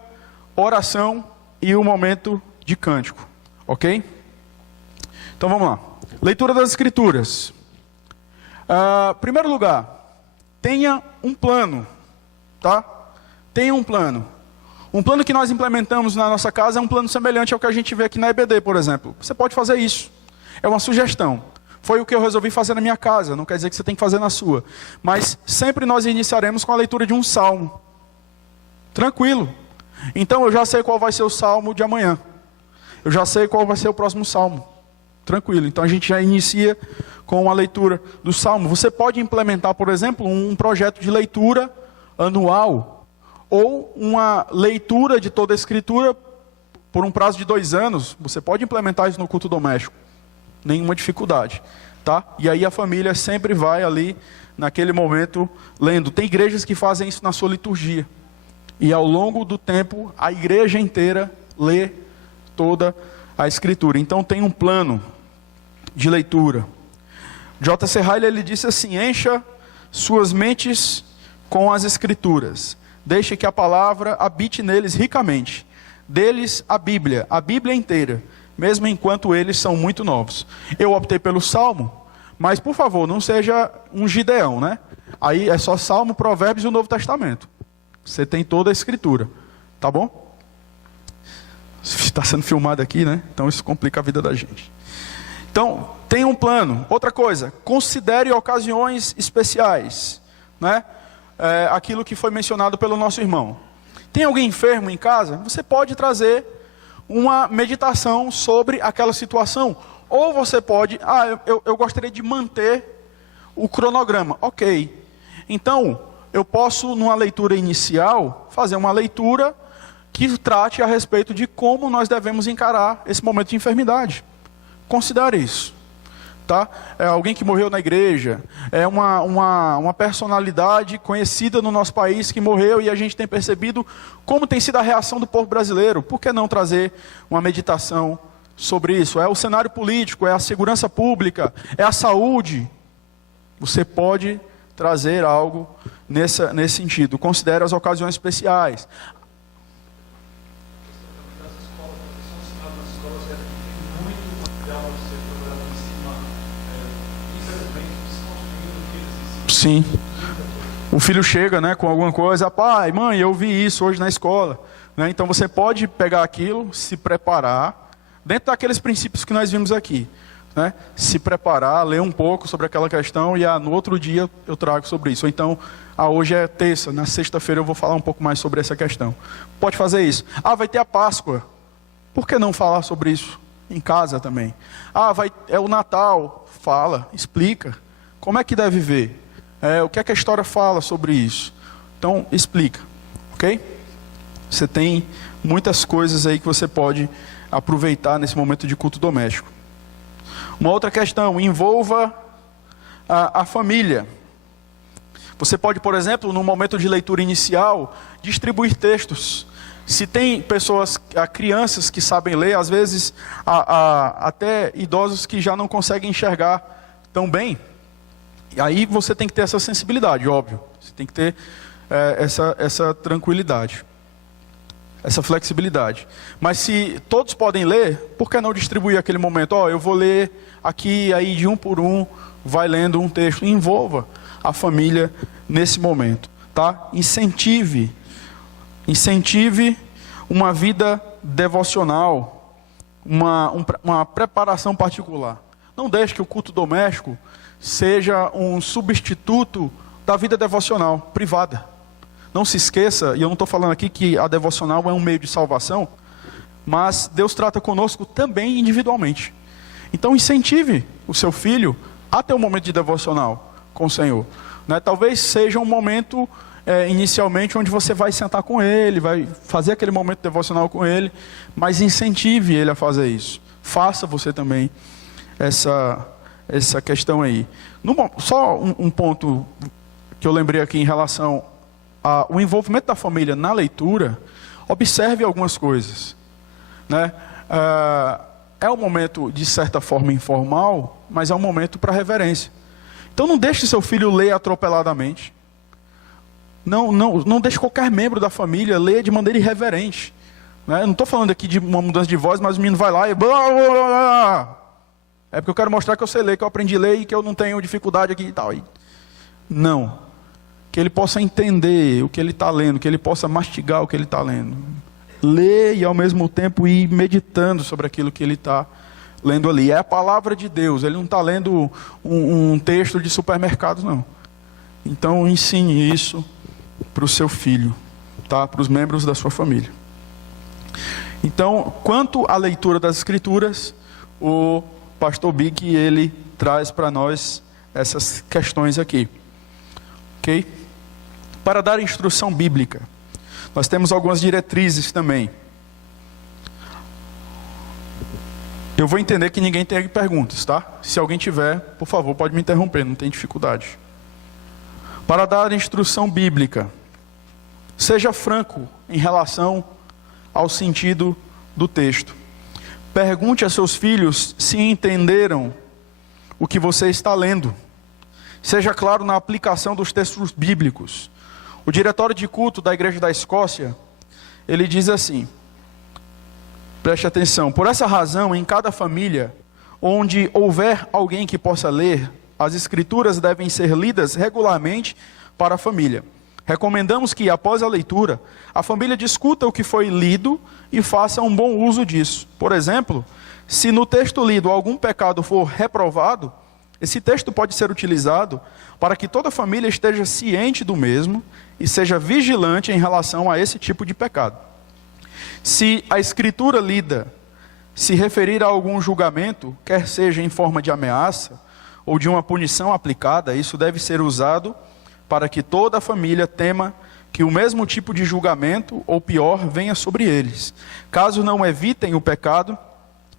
oração e o momento de cântico. Ok? Então vamos lá. Leitura das Escrituras. Primeiro lugar, tenha um plano, tá? Tenha um plano. Um plano que nós implementamos na nossa casa é um plano semelhante ao que a gente vê aqui na EBD, por exemplo. Você pode fazer isso. É uma sugestão. Foi o que eu resolvi fazer na minha casa. Não quer dizer que você tem que fazer na sua. Mas sempre nós iniciaremos com a leitura de um salmo. Tranquilo. Então eu já sei qual vai ser o salmo de amanhã. Eu já sei qual vai ser o próximo salmo. Tranquilo. Então a gente já inicia com a leitura do salmo. Você pode implementar, por exemplo, um projeto de leitura anual. Ou uma leitura de toda a Escritura por um prazo de 2 anos. Você pode implementar isso no culto doméstico. Nenhuma dificuldade. Tá? E aí a família sempre vai ali, naquele momento, lendo. Tem igrejas que fazem isso na sua liturgia. E ao longo do tempo, a igreja inteira lê toda a Escritura. Então tem um plano de leitura. J.C. Ryle ele disse assim: encha suas mentes com as Escrituras. Deixe que a palavra habite neles ricamente. Deles a Bíblia inteira, mesmo enquanto eles são muito novos. Eu optei pelo Salmo, mas por favor, não seja um Gideão, né? Aí é só Salmo, Provérbios e o Novo Testamento. Você tem toda a Escritura, tá bom? Está sendo filmado aqui, né? Então isso complica a vida da gente. Então, tenha um plano. Outra coisa, considere ocasiões especiais, né? Aquilo que foi mencionado pelo nosso irmão. Tem alguém enfermo em casa? Você pode trazer uma meditação sobre aquela situação. Ou você pode, eu gostaria de manter o cronograma. Ok. Então, eu posso, numa leitura inicial, fazer uma leitura que trate a respeito de como nós devemos encarar esse momento de enfermidade. Considere isso. Tá? É alguém que morreu na igreja, é uma personalidade conhecida no nosso país que morreu e a gente tem percebido como tem sido a reação do povo brasileiro. Por que não trazer uma meditação sobre isso? É o cenário político, é a segurança pública, é a saúde. Você pode trazer algo nesse sentido. Considere as ocasiões especiais. Sim. O filho chega, né, com alguma coisa, pai, mãe, eu vi isso hoje na escola. Né? Então você pode pegar aquilo, se preparar, dentro daqueles princípios que nós vimos aqui. Né? Se preparar, ler um pouco sobre aquela questão e no outro dia eu trago sobre isso. Ou então, hoje é terça, na sexta-feira eu vou falar um pouco mais sobre essa questão. Pode fazer isso. Vai ter a Páscoa. Por que não falar sobre isso em casa também? É o Natal. Fala, explica. Como é que deve ver? O que é que a história fala sobre isso? Então, explica, ok? Você tem muitas coisas aí que você pode aproveitar nesse momento de culto doméstico. Uma outra questão, envolva a família. Você pode, por exemplo, no momento de leitura inicial, distribuir textos. Se tem crianças que sabem ler, às vezes até idosos que já não conseguem enxergar tão bem. E aí você tem que ter essa sensibilidade, óbvio. Você tem que ter essa tranquilidade, essa flexibilidade. Mas se todos podem ler, por que não distribuir aquele momento? Eu vou ler aqui, aí de um por um, vai lendo um texto. Envolva a família nesse momento, tá? Incentive uma vida devocional, uma preparação particular. Não deixe que o culto doméstico seja um substituto da vida devocional privada. Não se esqueça, e eu não estou falando aqui que a devocional é um meio de salvação, mas Deus trata conosco também individualmente. Então incentive o seu filho a ter um momento de devocional com o Senhor. Né? Talvez seja um momento, inicialmente, onde você vai sentar com ele, vai fazer aquele momento devocional com ele, mas incentive ele a fazer isso. Faça você também essa questão aí. Só um ponto que eu lembrei aqui em relação ao envolvimento da família na leitura. Observe algumas coisas. Né? É um momento, de certa forma, informal, mas é um momento para reverência. Então não deixe seu filho ler atropeladamente. Não deixe qualquer membro da família ler de maneira irreverente. Né? Eu não estou falando aqui de uma mudança de voz, mas o menino vai lá e... É porque eu quero mostrar que eu sei ler, que eu aprendi a ler e que eu não tenho dificuldade aqui e tal. Não. Que ele possa entender o que ele está lendo, que ele possa mastigar o que ele está lendo. Ler e ao mesmo tempo ir meditando sobre aquilo que ele está lendo ali. É a palavra de Deus, ele não está lendo um texto de supermercado, não. Então ensine isso para o seu filho, tá? Para os membros da sua família. Então, quanto à leitura das Escrituras, o pastor Bick, ele traz para nós essas questões aqui. Ok? Para dar instrução bíblica, nós temos algumas diretrizes também. Eu vou entender que ninguém tem perguntas, tá? Se alguém tiver, por favor, pode me interromper, não tem dificuldade. Para dar instrução bíblica, seja franco em relação ao sentido do texto. Pergunte a seus filhos se entenderam o que você está lendo. Seja claro na aplicação dos textos bíblicos. O diretório de culto da Igreja da Escócia, ele diz assim, preste atenção: por essa razão, em cada família onde houver alguém que possa ler, as Escrituras devem ser lidas regularmente para a família. Recomendamos que, após a leitura, a família discuta o que foi lido e faça um bom uso disso. Por exemplo, se no texto lido algum pecado for reprovado, esse texto pode ser utilizado para que toda a família esteja ciente do mesmo e seja vigilante em relação a esse tipo de pecado. Se a escritura lida se referir a algum julgamento, quer seja em forma de ameaça ou de uma punição aplicada, isso deve ser usado para que toda a família tema que o mesmo tipo de julgamento, ou pior, venha sobre eles, caso não evitem o pecado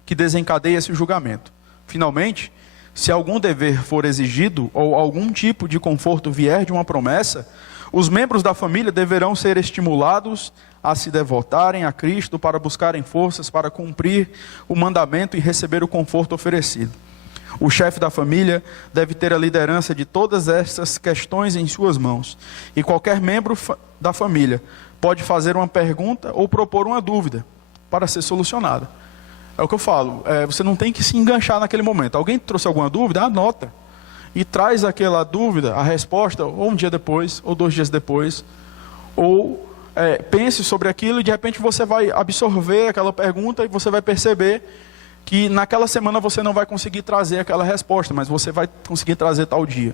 que desencadeia esse julgamento. Finalmente, se algum dever for exigido ou algum tipo de conforto vier de uma promessa, os membros da família deverão ser estimulados a se devotarem a Cristo para buscarem forças para cumprir o mandamento e receber o conforto oferecido. O chefe da família deve ter a liderança de todas essas questões em suas mãos. E qualquer membro da família pode fazer uma pergunta ou propor uma dúvida para ser solucionada. É o que eu falo, você não tem que se enganchar naquele momento. Alguém trouxe alguma dúvida? Anota. E traz aquela dúvida, a resposta, ou um dia depois, ou 2 dias depois. Ou pense sobre aquilo e de repente você vai absorver aquela pergunta e você vai perceber que naquela semana você não vai conseguir trazer aquela resposta, mas você vai conseguir trazer tal dia.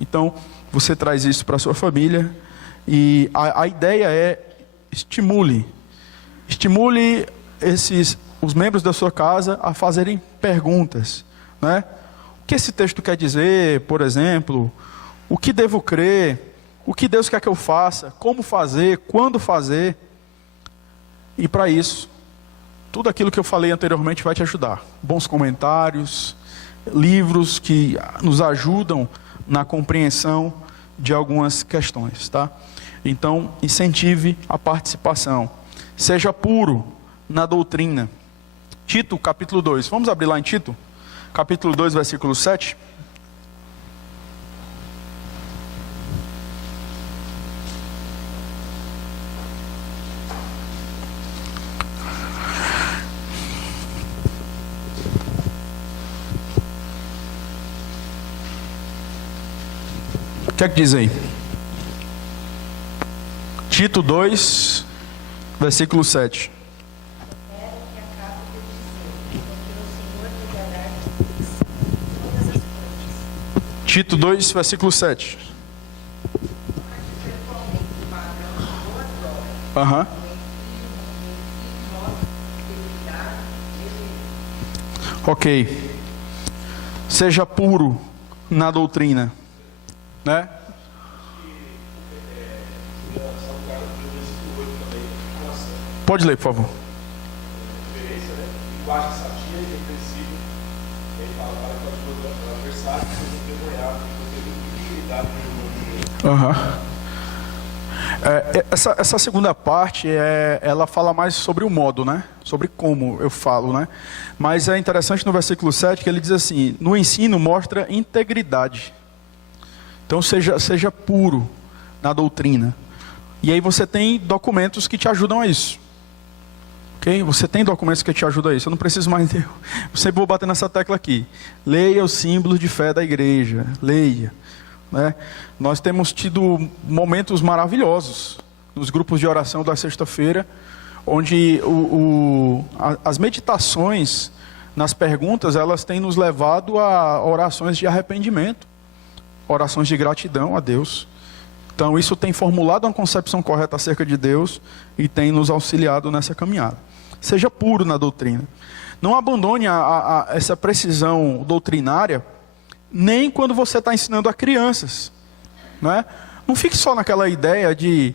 Então, você traz isso para a sua família e a ideia é estimule os membros da sua casa a fazerem perguntas, né? O que esse texto quer dizer, por exemplo? O que devo crer? O que Deus quer que eu faça? Como fazer? Quando fazer? E para isso, tudo aquilo que eu falei anteriormente vai te ajudar. Bons comentários, livros que nos ajudam na compreensão de algumas questões, tá? Então, incentive a participação. Seja puro na doutrina. Tito, capítulo 2. Vamos abrir lá em Tito? Capítulo 2, versículo 7. O que é que diz aí? Tito 2, versículo 7. Tito 2, versículo 7. Aham. Ok. Seja puro na doutrina, né? Pode ler, por favor. Uhum. Essa segunda parte, ela fala mais sobre o modo, né? Sobre como eu falo, né? Mas é interessante no versículo 7 que ele diz assim: no ensino mostra integridade. Então seja puro na doutrina. E aí você tem documentos que te ajudam a isso. Ok? Você tem documentos que te ajudam a isso. Eu não preciso mais... Eu sempre vou bater nessa tecla aqui. Leia os símbolos de fé da igreja. Leia. Né? Nós temos tido momentos maravilhosos nos grupos de oração da sexta-feira, onde as meditações nas perguntas, elas têm nos levado a orações de arrependimento, orações de gratidão a Deus. Então isso tem formulado uma concepção correta acerca de Deus e tem nos auxiliado nessa caminhada. Seja puro na doutrina. Não abandone essa precisão doutrinária nem quando você está ensinando a crianças, né? Não fique só naquela ideia de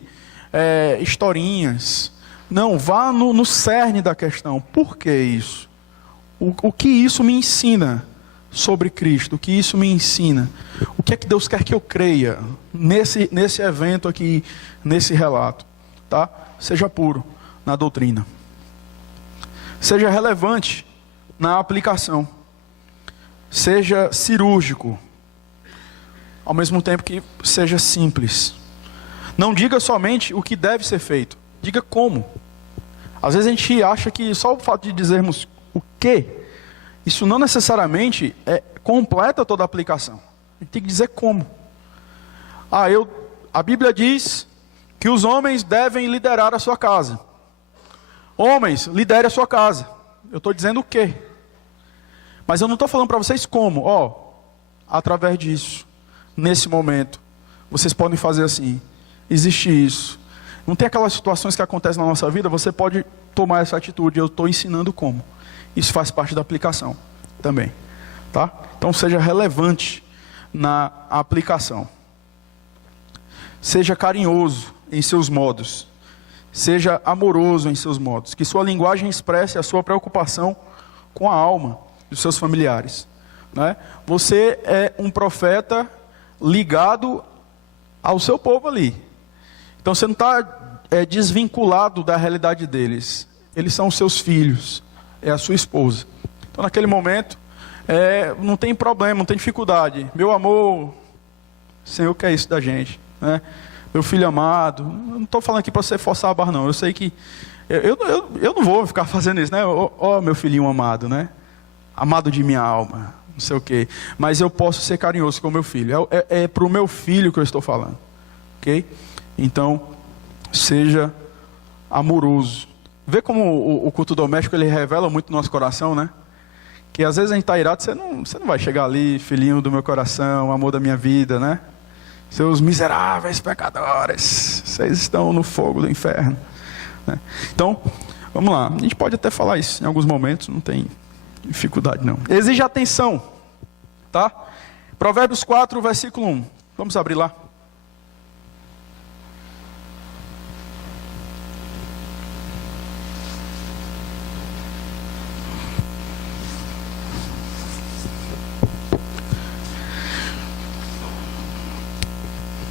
historinhas. Não, vá no cerne da questão. Por que isso? O que isso me ensina sobre Cristo? O que isso me ensina? O que é que Deus quer que eu creia nesse evento aqui, nesse relato? Tá? Seja puro na doutrina. Seja relevante na aplicação. Seja cirúrgico, ao mesmo tempo que seja simples. Não diga somente o que deve ser feito, diga como. Às vezes a gente acha que só o fato de dizermos o que, isso não necessariamente completa toda a aplicação. A gente tem que dizer como. A Bíblia diz que os homens devem liderar a sua casa. Homens, lidere a sua casa. Eu estou dizendo o quê? Mas eu não estou falando para vocês como. Através disso, nesse momento, vocês podem fazer assim. Existe isso. Não tem aquelas situações que acontecem na nossa vida, você pode tomar essa atitude. Eu estou ensinando como. Isso faz parte da aplicação também. Tá? Então seja relevante na aplicação. Seja carinhoso em seus modos. Seja amoroso em seus modos. Que sua linguagem expresse a sua preocupação com a alma dos seus familiares. Né? Você é um profeta ligado ao seu povo ali. Então você não está desvinculado da realidade deles. Eles são os seus filhos. É a sua esposa. Então naquele momento, não tem problema, não tem dificuldade. Meu amor, o Senhor quer isso da gente. Né? Meu filho amado, eu não estou falando aqui para você forçar a barra não. Eu sei que, eu não vou ficar fazendo isso, né? Ó, meu filhinho amado, né? Amado de minha alma, não sei o quê. Mas eu posso ser carinhoso com o meu filho. É para o meu filho que eu estou falando. Ok? Então, seja amoroso. Vê como o culto doméstico ele revela muito no nosso coração, né? Que às vezes a gente está irado, você não vai chegar ali, filhinho do meu coração, amor da minha vida, né? Seus miseráveis pecadores, vocês estão no fogo do inferno. Né? Então, vamos lá. A gente pode até falar isso em alguns momentos, não tem dificuldade não. Exige atenção, tá? Provérbios 4, versículo 1. Vamos abrir lá.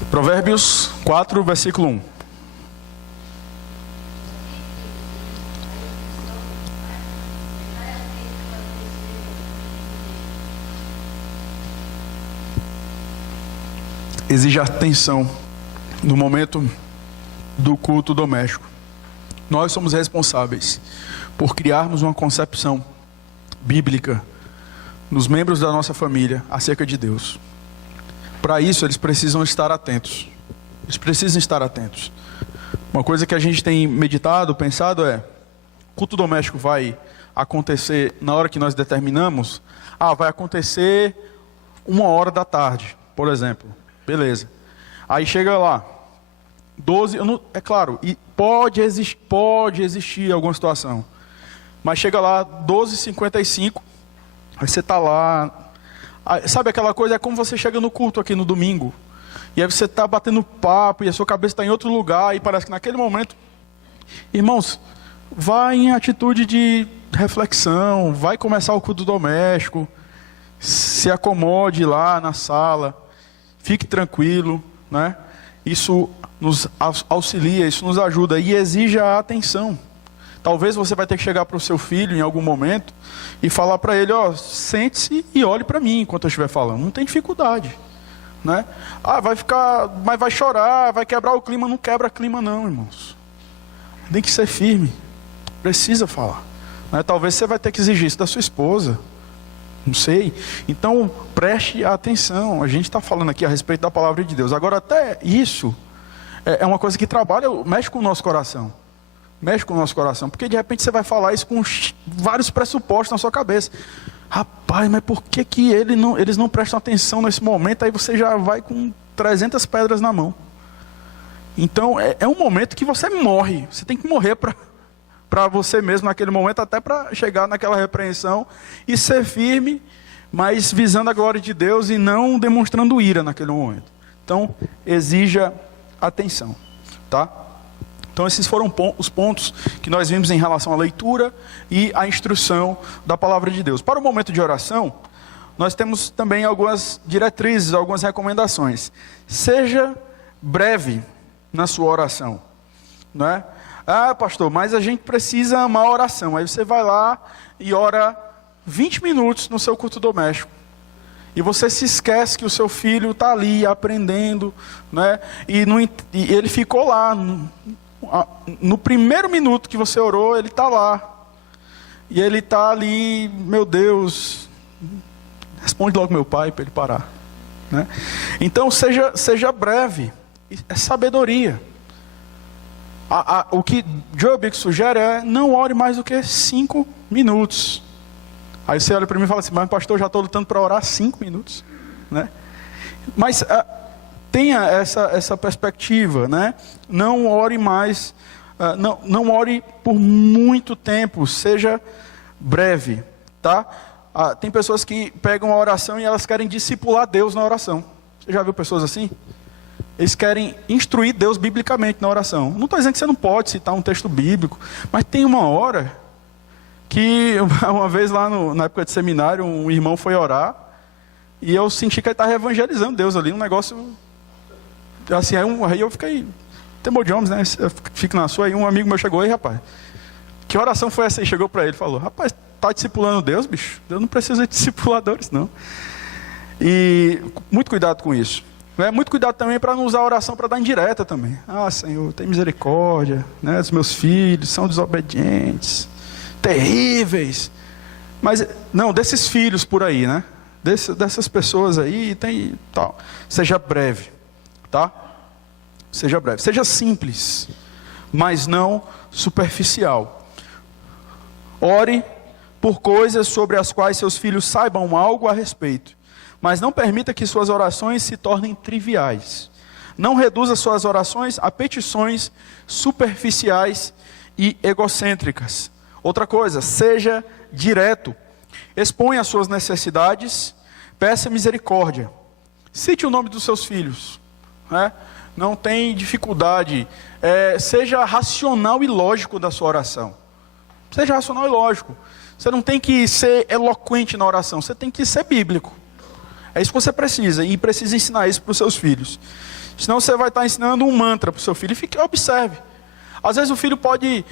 Provérbios 4, versículo 1. Exige atenção no momento do culto doméstico. Nós somos responsáveis por criarmos uma concepção bíblica nos membros da nossa família acerca de Deus. Para isso, eles precisam estar atentos. Eles precisam estar atentos. Uma coisa que a gente tem meditado, pensado culto doméstico vai acontecer na hora que nós determinamos? Vai acontecer 1h da tarde, por exemplo. Beleza. Aí chega lá, 12, é claro, e pode existir alguma situação. Mas chega lá, 12h55, aí você está lá. Sabe aquela coisa, é como você chega no culto aqui no domingo, e aí você está batendo papo, e a sua cabeça está em outro lugar, e parece que naquele momento, irmãos, vai em atitude de reflexão, vai começar o culto doméstico, se acomode lá na sala, fique tranquilo, né? Isso nos auxilia, isso nos ajuda, e exige a atenção. Talvez você vai ter que chegar para o seu filho em algum momento e falar para ele, sente-se e olhe para mim enquanto eu estiver falando. Não tem dificuldade, né? Vai ficar, mas vai chorar, vai quebrar o clima. Não quebra clima não, irmãos. Tem que ser firme. Precisa falar, né? Talvez você vai ter que exigir isso da sua esposa. Não sei. Então, preste atenção. A gente está falando aqui a respeito da palavra de Deus. Agora, até isso é uma coisa que trabalha, mexe com o nosso coração. Mexe com o nosso coração, porque de repente você vai falar isso com vários pressupostos na sua cabeça. Rapaz, mas por que eles não prestam atenção nesse momento? Aí você já vai com 300 pedras na mão. Então é um momento que você morre. Você tem que morrer para você mesmo naquele momento, até para chegar naquela repreensão e ser firme, mas visando a glória de Deus e não demonstrando ira naquele momento. Então exija atenção, tá? Então esses foram os pontos que nós vimos em relação à leitura e à instrução da palavra de Deus. Para o momento de oração, nós temos também algumas diretrizes, algumas recomendações. Seja breve na sua oração, não é? Pastor, mas a gente precisa amar a oração. Aí você vai lá e ora 20 minutos no seu culto doméstico. E você se esquece que o seu filho está ali aprendendo, né? E ele ficou lá. No primeiro minuto que você orou, ele está lá. E ele está ali, meu Deus, responde logo meu pai para ele parar, né? Então seja breve, é sabedoria. O que Job sugere não ore mais do que 5 minutos. Aí você olha para mim e fala assim, mas pastor, eu já estou lutando para orar 5 minutos, né? Mas tenha essa perspectiva, né? Não ore mais, não ore por muito tempo, seja breve, tá? Tem pessoas que pegam a oração e elas querem discipular Deus na oração. Você já viu pessoas assim? Eles querem instruir Deus biblicamente na oração. Não estou dizendo que você não pode citar um texto bíblico, mas tem uma hora que, uma vez lá na época de seminário, um irmão foi orar e eu senti que ele estava evangelizando Deus ali, um negócio assim, aí eu fiquei, temor de homens, né? Fica na sua, aí um amigo meu chegou aí, rapaz, que oração foi essa aí? Chegou para ele e falou, rapaz, tá discipulando Deus, bicho? Deus não precisa de discipuladores, não. E muito cuidado com isso. Muito cuidado também para não usar a oração para dar indireta também. Ah, Senhor, tem misericórdia, né? Os meus filhos são desobedientes, terríveis. Mas, não, desses filhos por aí, né? Dessas pessoas aí, tem tal. Seja breve, tá? Seja breve. Seja simples, mas não superficial. Ore por coisas sobre as quais seus filhos saibam algo a respeito, mas não permita que suas orações se tornem triviais. Não reduza suas orações a petições superficiais e egocêntricas. Outra coisa, seja direto. Exponha as suas necessidades, peça misericórdia. Cite o nome dos seus filhos, né? Não tem dificuldade. Seja racional e lógico da sua oração. Seja racional e lógico. Você não tem que ser eloquente na oração, você tem que ser bíblico. É isso que você precisa, e precisa ensinar isso para os seus filhos. Senão você vai estar ensinando um mantra para o seu filho. E observe. Às vezes o filho pode...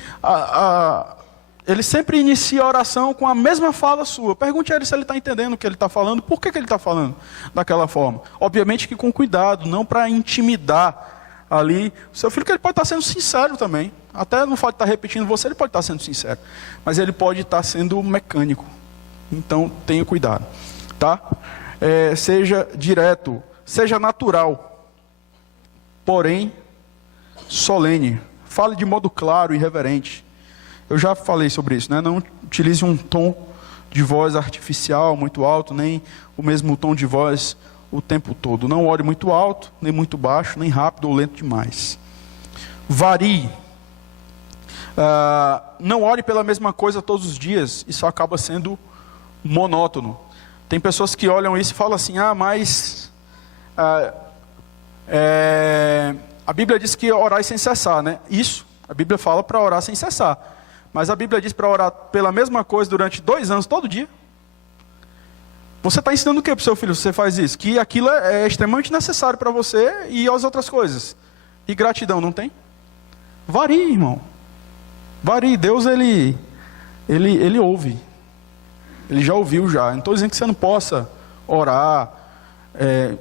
ele sempre inicia a oração com a mesma fala sua. Pergunte a ele se ele está entendendo o que ele está falando, por que ele está falando daquela forma. Obviamente que com cuidado, não para intimidar ali o seu filho, que ele pode estar sendo sincero também. Até não pode estar repetindo você, ele pode estar sendo sincero. Mas ele pode estar sendo mecânico. Então, tenha cuidado. Tá? Seja direto, seja natural, porém solene. Fale de modo claro e reverente. Eu já falei sobre isso, né? Não utilize um tom de voz artificial muito alto, nem o mesmo tom de voz o tempo todo. Não ore muito alto, nem muito baixo, nem rápido ou lento demais. Varie. Não ore pela mesma coisa todos os dias. Isso acaba sendo monótono. Tem pessoas que olham isso e falam assim, mas a Bíblia diz que orar sem cessar, né? Isso, a Bíblia fala para orar sem cessar. Mas a Bíblia diz para orar pela mesma coisa durante 2 anos, todo dia. Você está ensinando o que para o seu filho se você faz isso? Que aquilo é extremamente necessário para você e as outras coisas. E gratidão, não tem? Varie, irmão. Varie. Deus, ele ouve. Ele já ouviu já. Não estou dizendo que você não possa orar.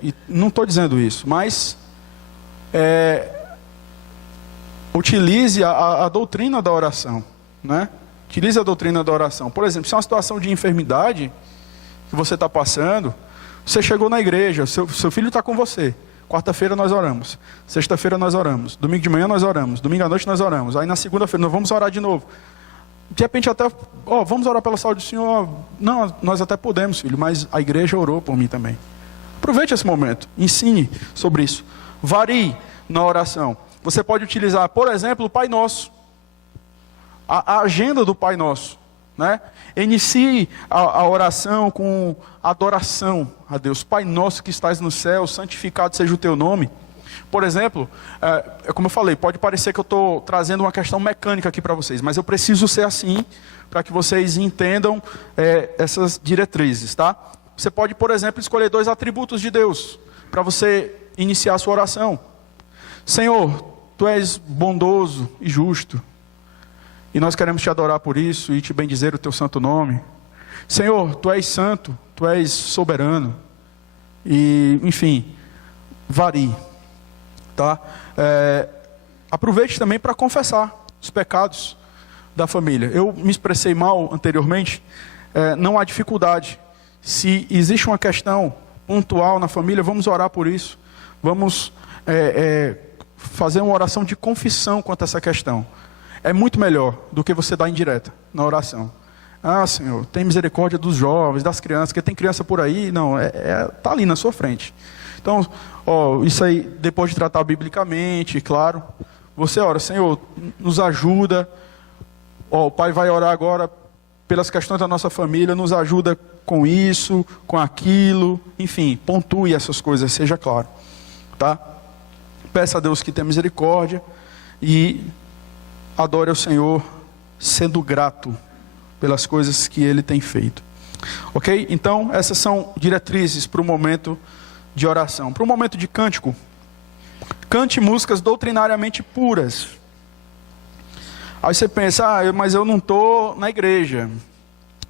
E não estou dizendo isso. Mas utilize a doutrina da oração. Né? Utilize a doutrina da oração. Por exemplo, se é uma situação de enfermidade que você está passando, você chegou na igreja, seu filho está com você. Quarta-feira nós oramos. Sexta-feira nós oramos. Domingo de manhã nós oramos. Domingo à noite nós oramos. Aí na segunda-feira nós vamos orar de novo. De repente até, vamos orar pela saúde do senhor. Não, nós até podemos, filho, mas a igreja orou por mim também. Aproveite esse momento, ensine sobre isso. Varie na oração. Você pode utilizar, por exemplo, o Pai Nosso. A agenda do Pai Nosso. Né? Inicie a oração com adoração a Deus. Pai Nosso que estás no céu, santificado seja o teu nome. Por exemplo, como eu falei, pode parecer que eu estou trazendo uma questão mecânica aqui para vocês, mas eu preciso ser assim para que vocês entendam essas diretrizes, tá? Você pode, por exemplo, escolher 2 atributos de Deus para você iniciar a sua oração. Senhor, Tu és bondoso e justo, e nós queremos Te adorar por isso e Te bendizer o Teu santo nome. Senhor, Tu és santo, Tu és soberano, e, enfim, varie. Tá? Aproveite também para confessar os pecados da família. Eu me expressei mal anteriormente. Não há dificuldade. Se existe uma questão pontual na família, vamos orar por isso. Vamos fazer uma oração de confissão quanto a essa questão. É muito melhor do que você dar indireta na oração. Ah, Senhor, tem misericórdia dos jovens, das crianças, porque tem criança por aí. Não, está ali na sua frente. Então, isso aí, depois de tratar biblicamente, claro, você ora, Senhor, nos ajuda. O Pai vai orar agora pelas questões da nossa família, nos ajuda com isso, com aquilo, enfim, pontue essas coisas, seja claro, tá? Peça a Deus que tenha misericórdia e adore ao Senhor, sendo grato pelas coisas que Ele tem feito. Ok? Então, essas são diretrizes para o momento de oração. Para o momento de cântico, cante músicas doutrinariamente puras. Aí você pensa, mas eu não estou na igreja.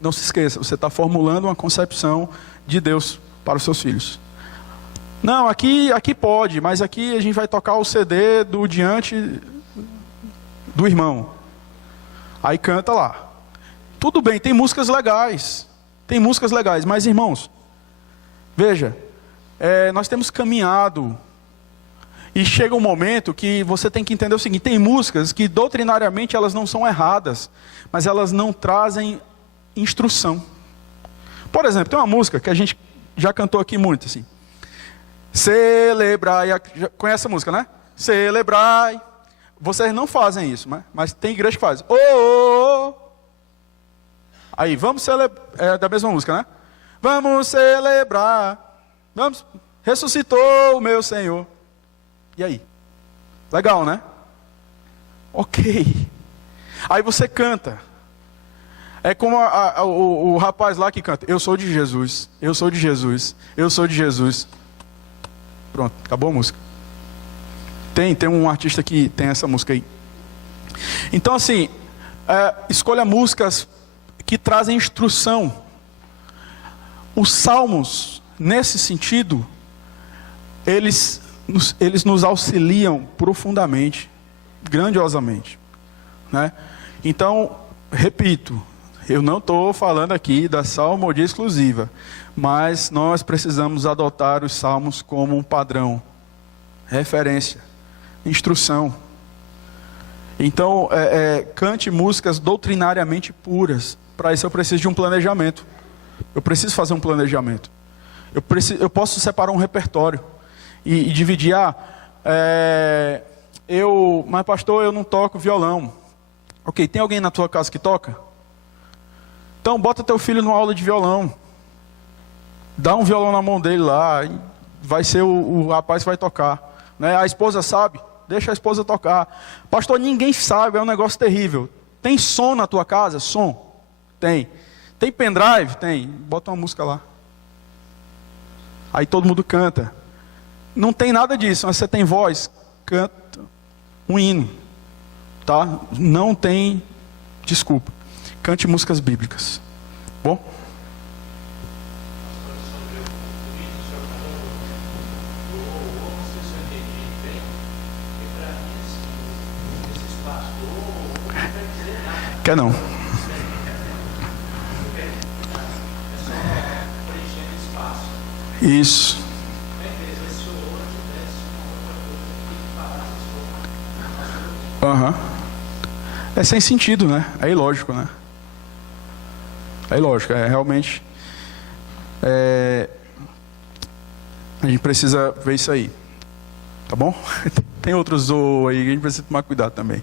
Não se esqueça, você está formulando uma concepção de Deus para os seus filhos. Não, aqui pode, mas aqui a gente vai tocar o CD do diante do irmão. Aí canta lá. Tudo bem, tem músicas legais. Tem músicas legais, mas irmãos, veja, nós temos caminhado e chega um momento que você tem que entender o seguinte: tem músicas que doutrinariamente elas não são erradas, mas elas não trazem instrução. Por exemplo, tem uma música que a gente já cantou aqui muito assim: celebrai, conhece a música, né? Celebrai. Vocês não fazem isso, né? Mas tem igreja que faz. Aí, vamos celebrar, é da mesma música, né? Vamos celebrar, ressuscitou o meu Senhor. E aí? Legal, né? Ok. Aí você canta. É como o rapaz lá que canta: eu sou de Jesus, eu sou de Jesus, eu sou de Jesus. Pronto, acabou a música. Tem um artista que tem essa música aí. Então assim, escolha músicas que trazem instrução. Os salmos, nesse sentido, eles nos auxiliam profundamente, grandiosamente, né? Então, repito, eu não estou falando aqui da salmodia exclusiva, mas nós precisamos adotar os salmos como um padrão, referência, instrução. Então, cante músicas doutrinariamente puras. Para isso eu preciso de um planejamento. Eu preciso fazer um planejamento. Eu posso separar um repertório e dividir. Mas pastor, eu não toco violão. Ok, tem alguém na tua casa que toca? Então bota teu filho numa aula de violão. Dá um violão na mão dele lá. Vai ser o rapaz que vai tocar, né? A esposa sabe? Deixa a esposa tocar. Pastor, ninguém sabe, é um negócio terrível. Tem som na tua casa? Som? Tem. Tem pendrive? Tem. Bota uma música lá. Aí todo mundo canta. Não tem nada disso, mas você tem voz, canta um hino, tá? Não tem desculpa. Cante músicas bíblicas. Bom? Quer não? Isso. É sem sentido, né? É ilógico, né? É ilógico, realmente. A gente precisa ver isso aí. Tá bom? Tem outros aí que a gente precisa tomar cuidado também.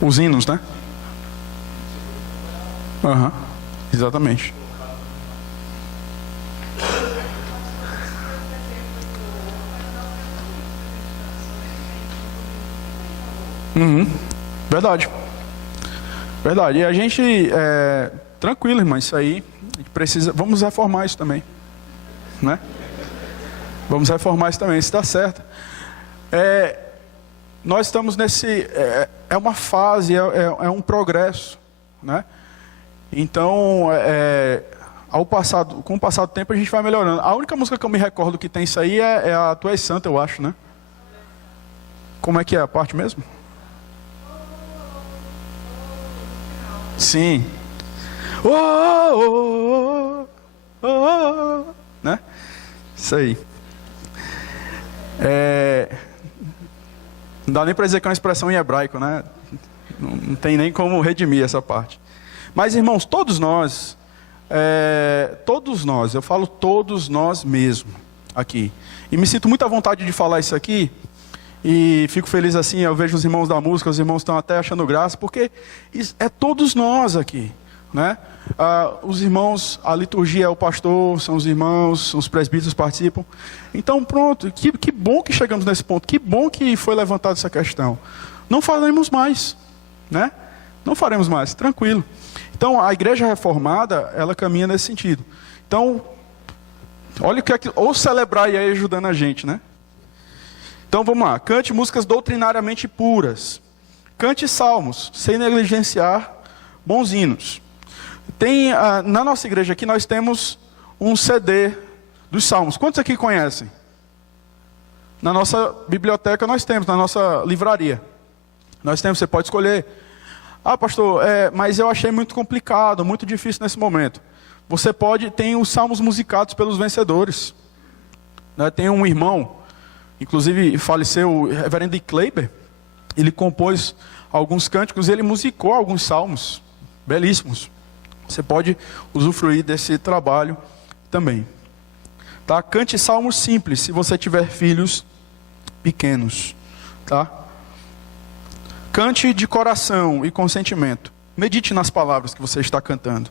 Os hinos, né? Exatamente. Verdade. Verdade. E a gente, tranquilo, irmão, isso aí, a gente precisa, vamos reformar isso também, né? Vamos reformar isso também, isso dá certo. Nós estamos nesse, é uma fase, é um progresso, né? Então, com o passar do tempo a gente vai melhorando. A única música que eu me recordo que tem isso aí é a Tu És Santa, eu acho, né? Como é que é a parte mesmo? Sim. Né? Isso aí. Não dá nem para dizer que é uma expressão em hebraico, né? Não tem nem como redimir essa parte. Mas, irmãos, todos nós, eu falo todos nós mesmo aqui. E me sinto muito à vontade de falar isso aqui. E fico feliz assim, eu vejo os irmãos da música, os irmãos estão até achando graça, porque é todos nós aqui, né? Os irmãos, a liturgia é o pastor, são os irmãos, os presbíteros participam. Então pronto, que bom que chegamos nesse ponto, que bom que foi levantada essa questão. Não faremos mais, né? Não faremos mais, tranquilo. Então a igreja reformada, ela caminha nesse sentido. Então, olha o que é que, ou celebrar e aí ajudando a gente, né? Então vamos lá, cante músicas doutrinariamente puras. Cante salmos, sem negligenciar bons hinos. Na nossa igreja aqui nós temos um CD dos salmos. Quantos aqui conhecem? Na nossa biblioteca nós temos, na nossa livraria. Nós temos, você pode escolher. Ah, pastor, mas eu achei muito complicado, muito difícil nesse momento. Você tem os salmos musicados pelos vencedores. Né? Tem um irmão, inclusive faleceu, o reverendo Kleiber, ele compôs alguns cânticos, ele musicou alguns salmos, belíssimos. Você pode usufruir desse trabalho também. Tá? Cante salmos simples, se você tiver filhos pequenos. Tá? Cante de coração e com sentimento. Medite nas palavras que você está cantando.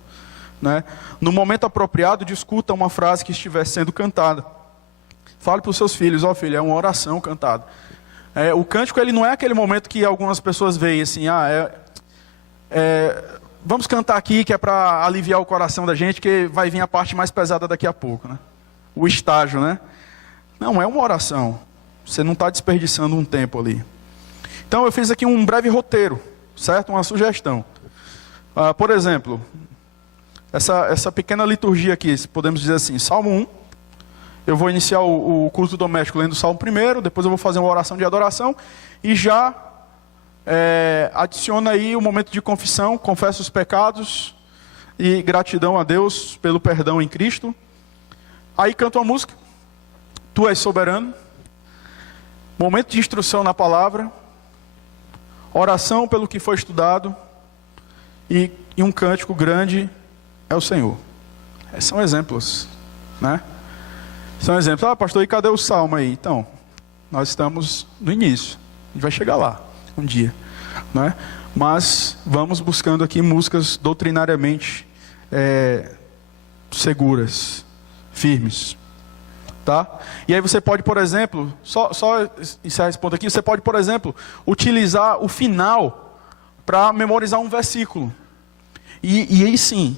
Né? No momento apropriado, discuta uma frase que estiver sendo cantada. Fale para os seus filhos, filho, é uma oração cantada. O cântico ele não é aquele momento que algumas pessoas veem assim, vamos cantar aqui que é para aliviar o coração da gente, que vai vir a parte mais pesada daqui a pouco, né? O estágio, né? Não, é uma oração. Você não está desperdiçando um tempo ali. Então eu fiz aqui um breve roteiro, certo? Uma sugestão. Por exemplo, essa pequena liturgia aqui, podemos dizer assim, Salmo 1. Eu vou iniciar o culto doméstico lendo o Salmo primeiro, depois eu vou fazer uma oração de adoração e já adiciona aí o momento de confissão, confessa os pecados e gratidão a Deus pelo perdão em Cristo. Aí canto a música, Tu és soberano, momento de instrução na palavra, oração pelo que foi estudado e um cântico grande é o Senhor. Esses são exemplos, né? São exemplos. Pastor, e cadê o salmo aí? Então, nós estamos no início. A gente vai chegar lá, um dia. Né? Mas vamos buscando aqui músicas doutrinariamente seguras, firmes. Tá? E aí você pode, por exemplo, só encerrar esse ponto aqui, você pode, por exemplo, utilizar o final para memorizar um versículo. E aí sim,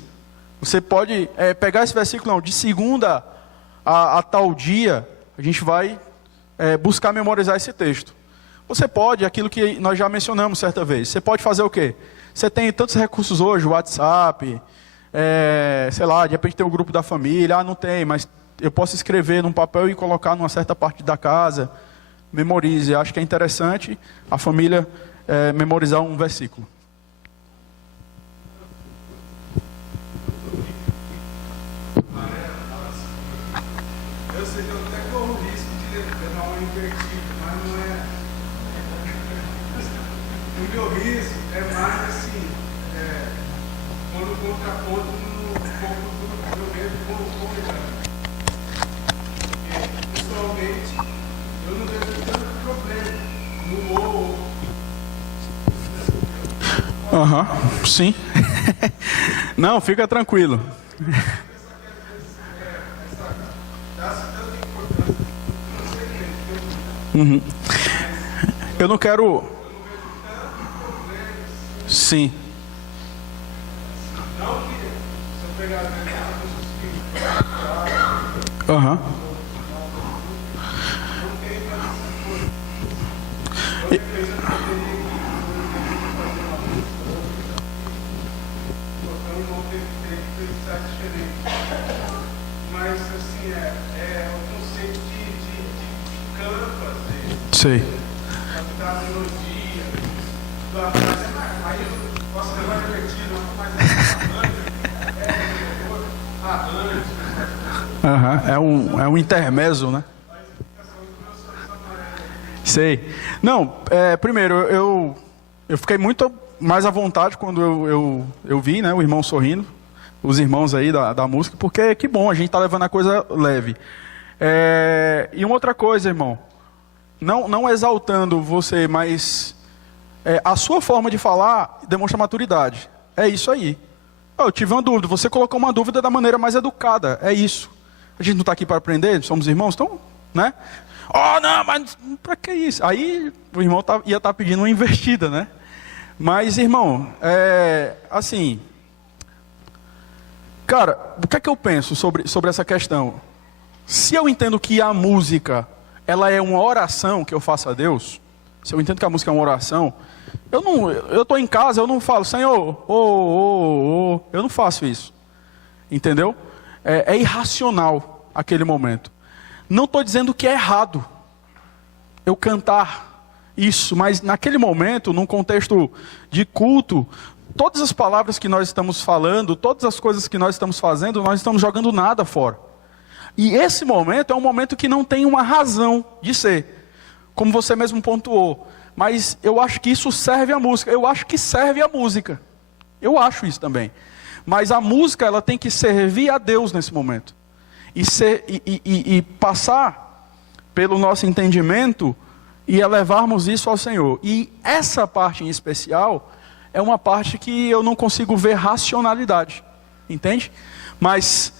você pode pegar esse versículo, de segunda a tal dia, a gente vai buscar memorizar esse texto. Você pode, aquilo que nós já mencionamos certa vez, você pode fazer o quê? Você tem tantos recursos hoje, WhatsApp, sei lá, de repente tem um grupo da família, não tem, mas eu posso escrever num papel e colocar numa certa parte da casa, memorize. Acho que é interessante a família memorizar um versículo. Eu sei que eu até corro o risco de levar uma invertida, mas não é. O meu risco é mais assim, quando o contraponto no pouco do meu medo com o exame. Porque, pessoalmente, eu não vejo tanto problema no ou. Sim. Não, fica tranquilo. Eu não quero. Sim. Não que se eu pegar a Aham. Mas assim, é o conceito de campo, às vezes, Sei. da melodia, aí eu posso levar divertido, mas arranjo. É um intermezzo, né? Sei. Não, primeiro, eu fiquei muito mais à vontade quando eu vi, né, o irmão sorrindo, os irmãos aí da música, porque que bom, a gente está levando a coisa leve. E uma outra coisa, irmão, não exaltando você, mas a sua forma de falar demonstra maturidade. É isso aí. Eu tive uma dúvida, você colocou uma dúvida da maneira mais educada, é isso. A gente não está aqui para aprender, somos irmãos, então, né? Oh, não, mas para que isso? Aí o irmão ia estar pedindo uma invertida, né? Mas, irmão, assim, cara, o que é que eu penso sobre essa questão? Se eu entendo que a música, ela é uma oração que eu faço a Deus, se eu entendo que a música é uma oração, eu estou em casa, eu não falo, Senhor, eu não faço isso, entendeu? É irracional aquele momento. Não estou dizendo que é errado eu cantar isso, mas naquele momento, num contexto de culto, todas as palavras que nós estamos falando, todas as coisas que nós estamos fazendo, nós estamos jogando nada fora. E esse momento é um momento que não tem uma razão de ser, como você mesmo pontuou. Mas eu acho que isso serve à música, eu acho que serve à música. Eu acho isso também. Mas a música, ela tem que servir a Deus nesse momento. E passar pelo nosso entendimento e elevarmos isso ao Senhor. E essa parte em especial é uma parte que eu não consigo ver racionalidade, entende? Mas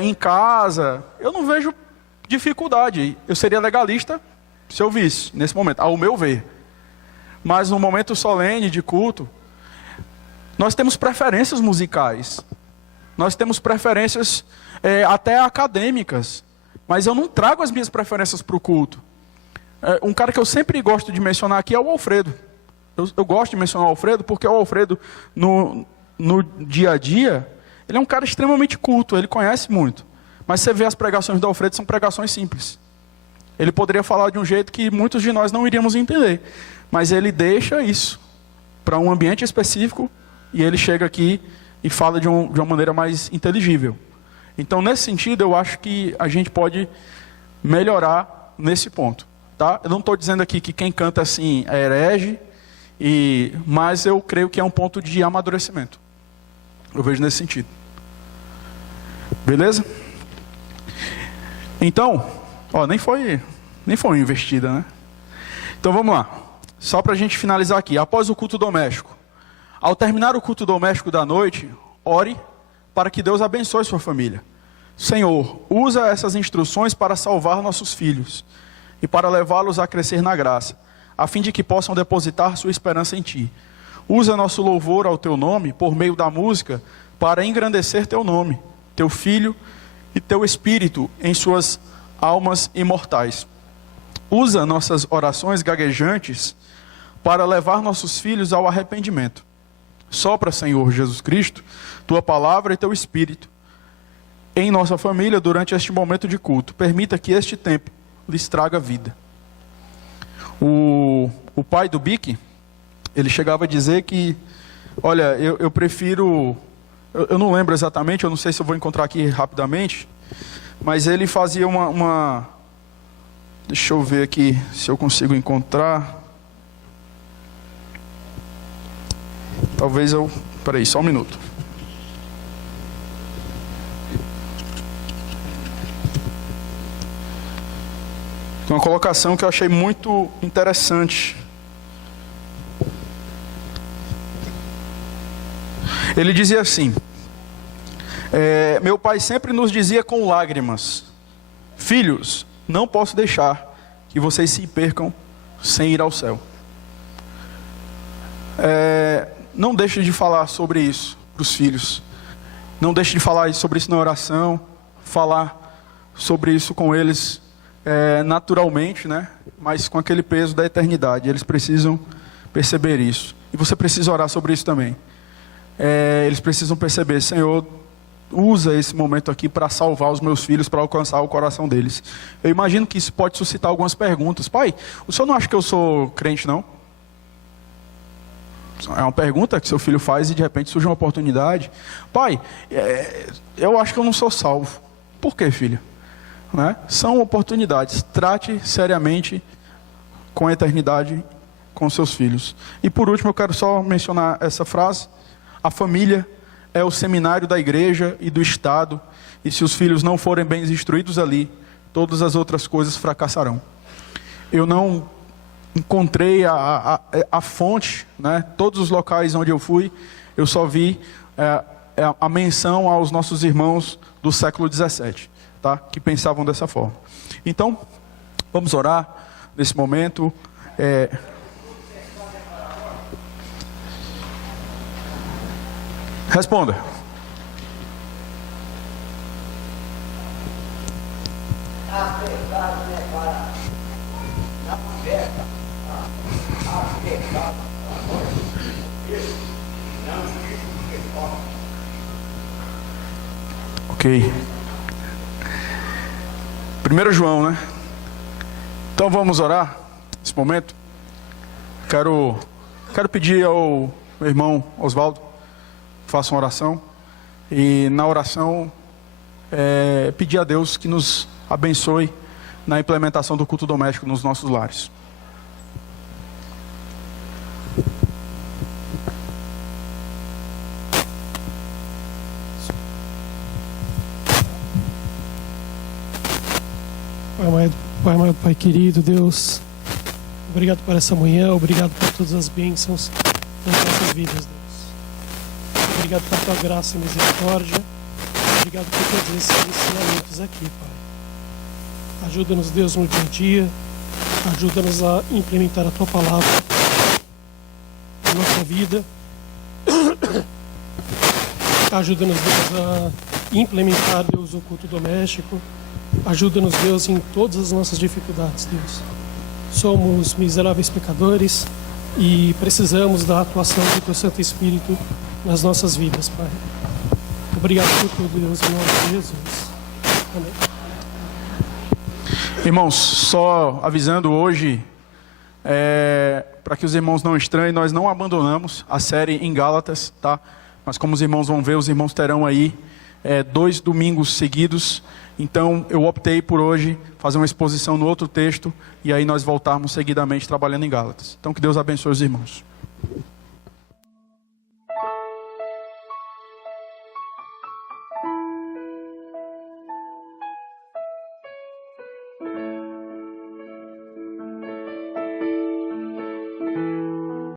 em casa eu não vejo dificuldade. Eu seria legalista se eu visse nesse momento, ao meu ver. Mas no momento solene de culto, nós temos preferências musicais, nós temos preferências até acadêmicas, mas eu não trago as minhas preferências para o culto. Um cara que eu sempre gosto de mencionar aqui é o Alfredo. Eu gosto de mencionar o Alfredo porque o Alfredo, no dia a dia, ele é um cara extremamente culto, ele conhece muito. Mas você vê as pregações do Alfredo, são pregações simples. Ele poderia falar de um jeito que muitos de nós não iríamos entender, mas ele deixa isso para um ambiente específico e ele chega aqui e fala de uma maneira mais inteligível. Então, nesse sentido, eu acho que a gente pode melhorar nesse ponto. Tá? Eu não estou dizendo aqui que quem canta assim é herege, mas eu creio que é um ponto de amadurecimento. Eu vejo nesse sentido. Beleza? Então, nem foi uma investida, né? Então vamos lá. Só para a gente finalizar aqui. Após o culto doméstico. Ao terminar o culto doméstico da noite, ore para que Deus abençoe sua família. Senhor, usa essas instruções para salvar nossos filhos e para levá-los a crescer na graça, a fim de que possam depositar sua esperança em Ti. Usa nosso louvor ao Teu nome, por meio da música, para engrandecer Teu nome, Teu Filho e Teu Espírito em suas almas imortais. Usa nossas orações gaguejantes para levar nossos filhos ao arrependimento. Sopra, Senhor Jesus Cristo, Tua palavra e Teu Espírito em nossa família durante este momento de culto. Permita que este tempo lhes traga vida. O pai do Bic, ele chegava a dizer que, olha, eu prefiro, eu não lembro exatamente, eu não sei se eu vou encontrar aqui rapidamente, mas ele fazia deixa eu ver aqui se eu consigo encontrar. Talvez peraí, só um minuto. Uma colocação que eu achei muito interessante. Ele dizia assim: meu pai sempre nos dizia com lágrimas: filhos, não posso deixar que vocês se percam sem ir ao céu. Não deixe de falar sobre isso para os filhos. Não deixe de falar sobre isso na oração. Falar sobre isso com eles naturalmente, né? Mas com aquele peso da eternidade. Eles precisam perceber isso. E você precisa orar sobre isso também. Eles precisam perceber: Senhor, usa esse momento aqui para salvar os meus filhos, para alcançar o coração deles. Eu imagino que isso pode suscitar algumas perguntas. Pai, o senhor não acha que eu sou crente, não? É uma pergunta que seu filho faz e de repente surge uma oportunidade. Pai, eu acho que eu não sou salvo. Por quê, filho? Né? São oportunidades. Trate seriamente com a eternidade com seus filhos. E por último, eu quero só mencionar essa frase: a família é o seminário da igreja e do Estado, e se os filhos não forem bem instruídos ali, todas as outras coisas fracassarão. Eu não encontrei a fonte, né? Todos os locais onde eu fui, eu só vi a menção aos nossos irmãos do século 17, tá? Que pensavam dessa forma. Então, vamos orar nesse momento. Responda. Ok. 1 João, né? Então vamos orar nesse momento. Quero pedir ao meu irmão Oswaldo, faça uma oração. E na oração, pedir a Deus que nos abençoe na implementação do culto doméstico nos nossos lares. Pai amado, Pai querido, Deus, obrigado por essa manhã, obrigado por todas as bênçãos nas nossas vidas, Deus. Obrigado por tua graça e misericórdia, obrigado por todos esses ensinamentos aqui, Pai. Ajuda-nos, Deus, no dia a dia, ajuda-nos a implementar a tua palavra na nossa vida, ajuda-nos, Deus, a implementar, Deus, o culto doméstico. Ajuda-nos, Deus, em todas as nossas dificuldades, Deus. Somos miseráveis pecadores e precisamos da atuação do Teu Santo Espírito nas nossas vidas, Pai. Obrigado por tudo, Deus, em nome de Jesus. Amém. Irmãos, só avisando hoje, para que os irmãos não estranhem, nós não abandonamos a série em Gálatas, tá? Mas como os irmãos vão ver, os irmãos terão aí 2 domingos seguidos. Então eu optei por hoje fazer uma exposição no outro texto e aí nós voltarmos seguidamente trabalhando em Gálatas. Então que Deus abençoe os irmãos.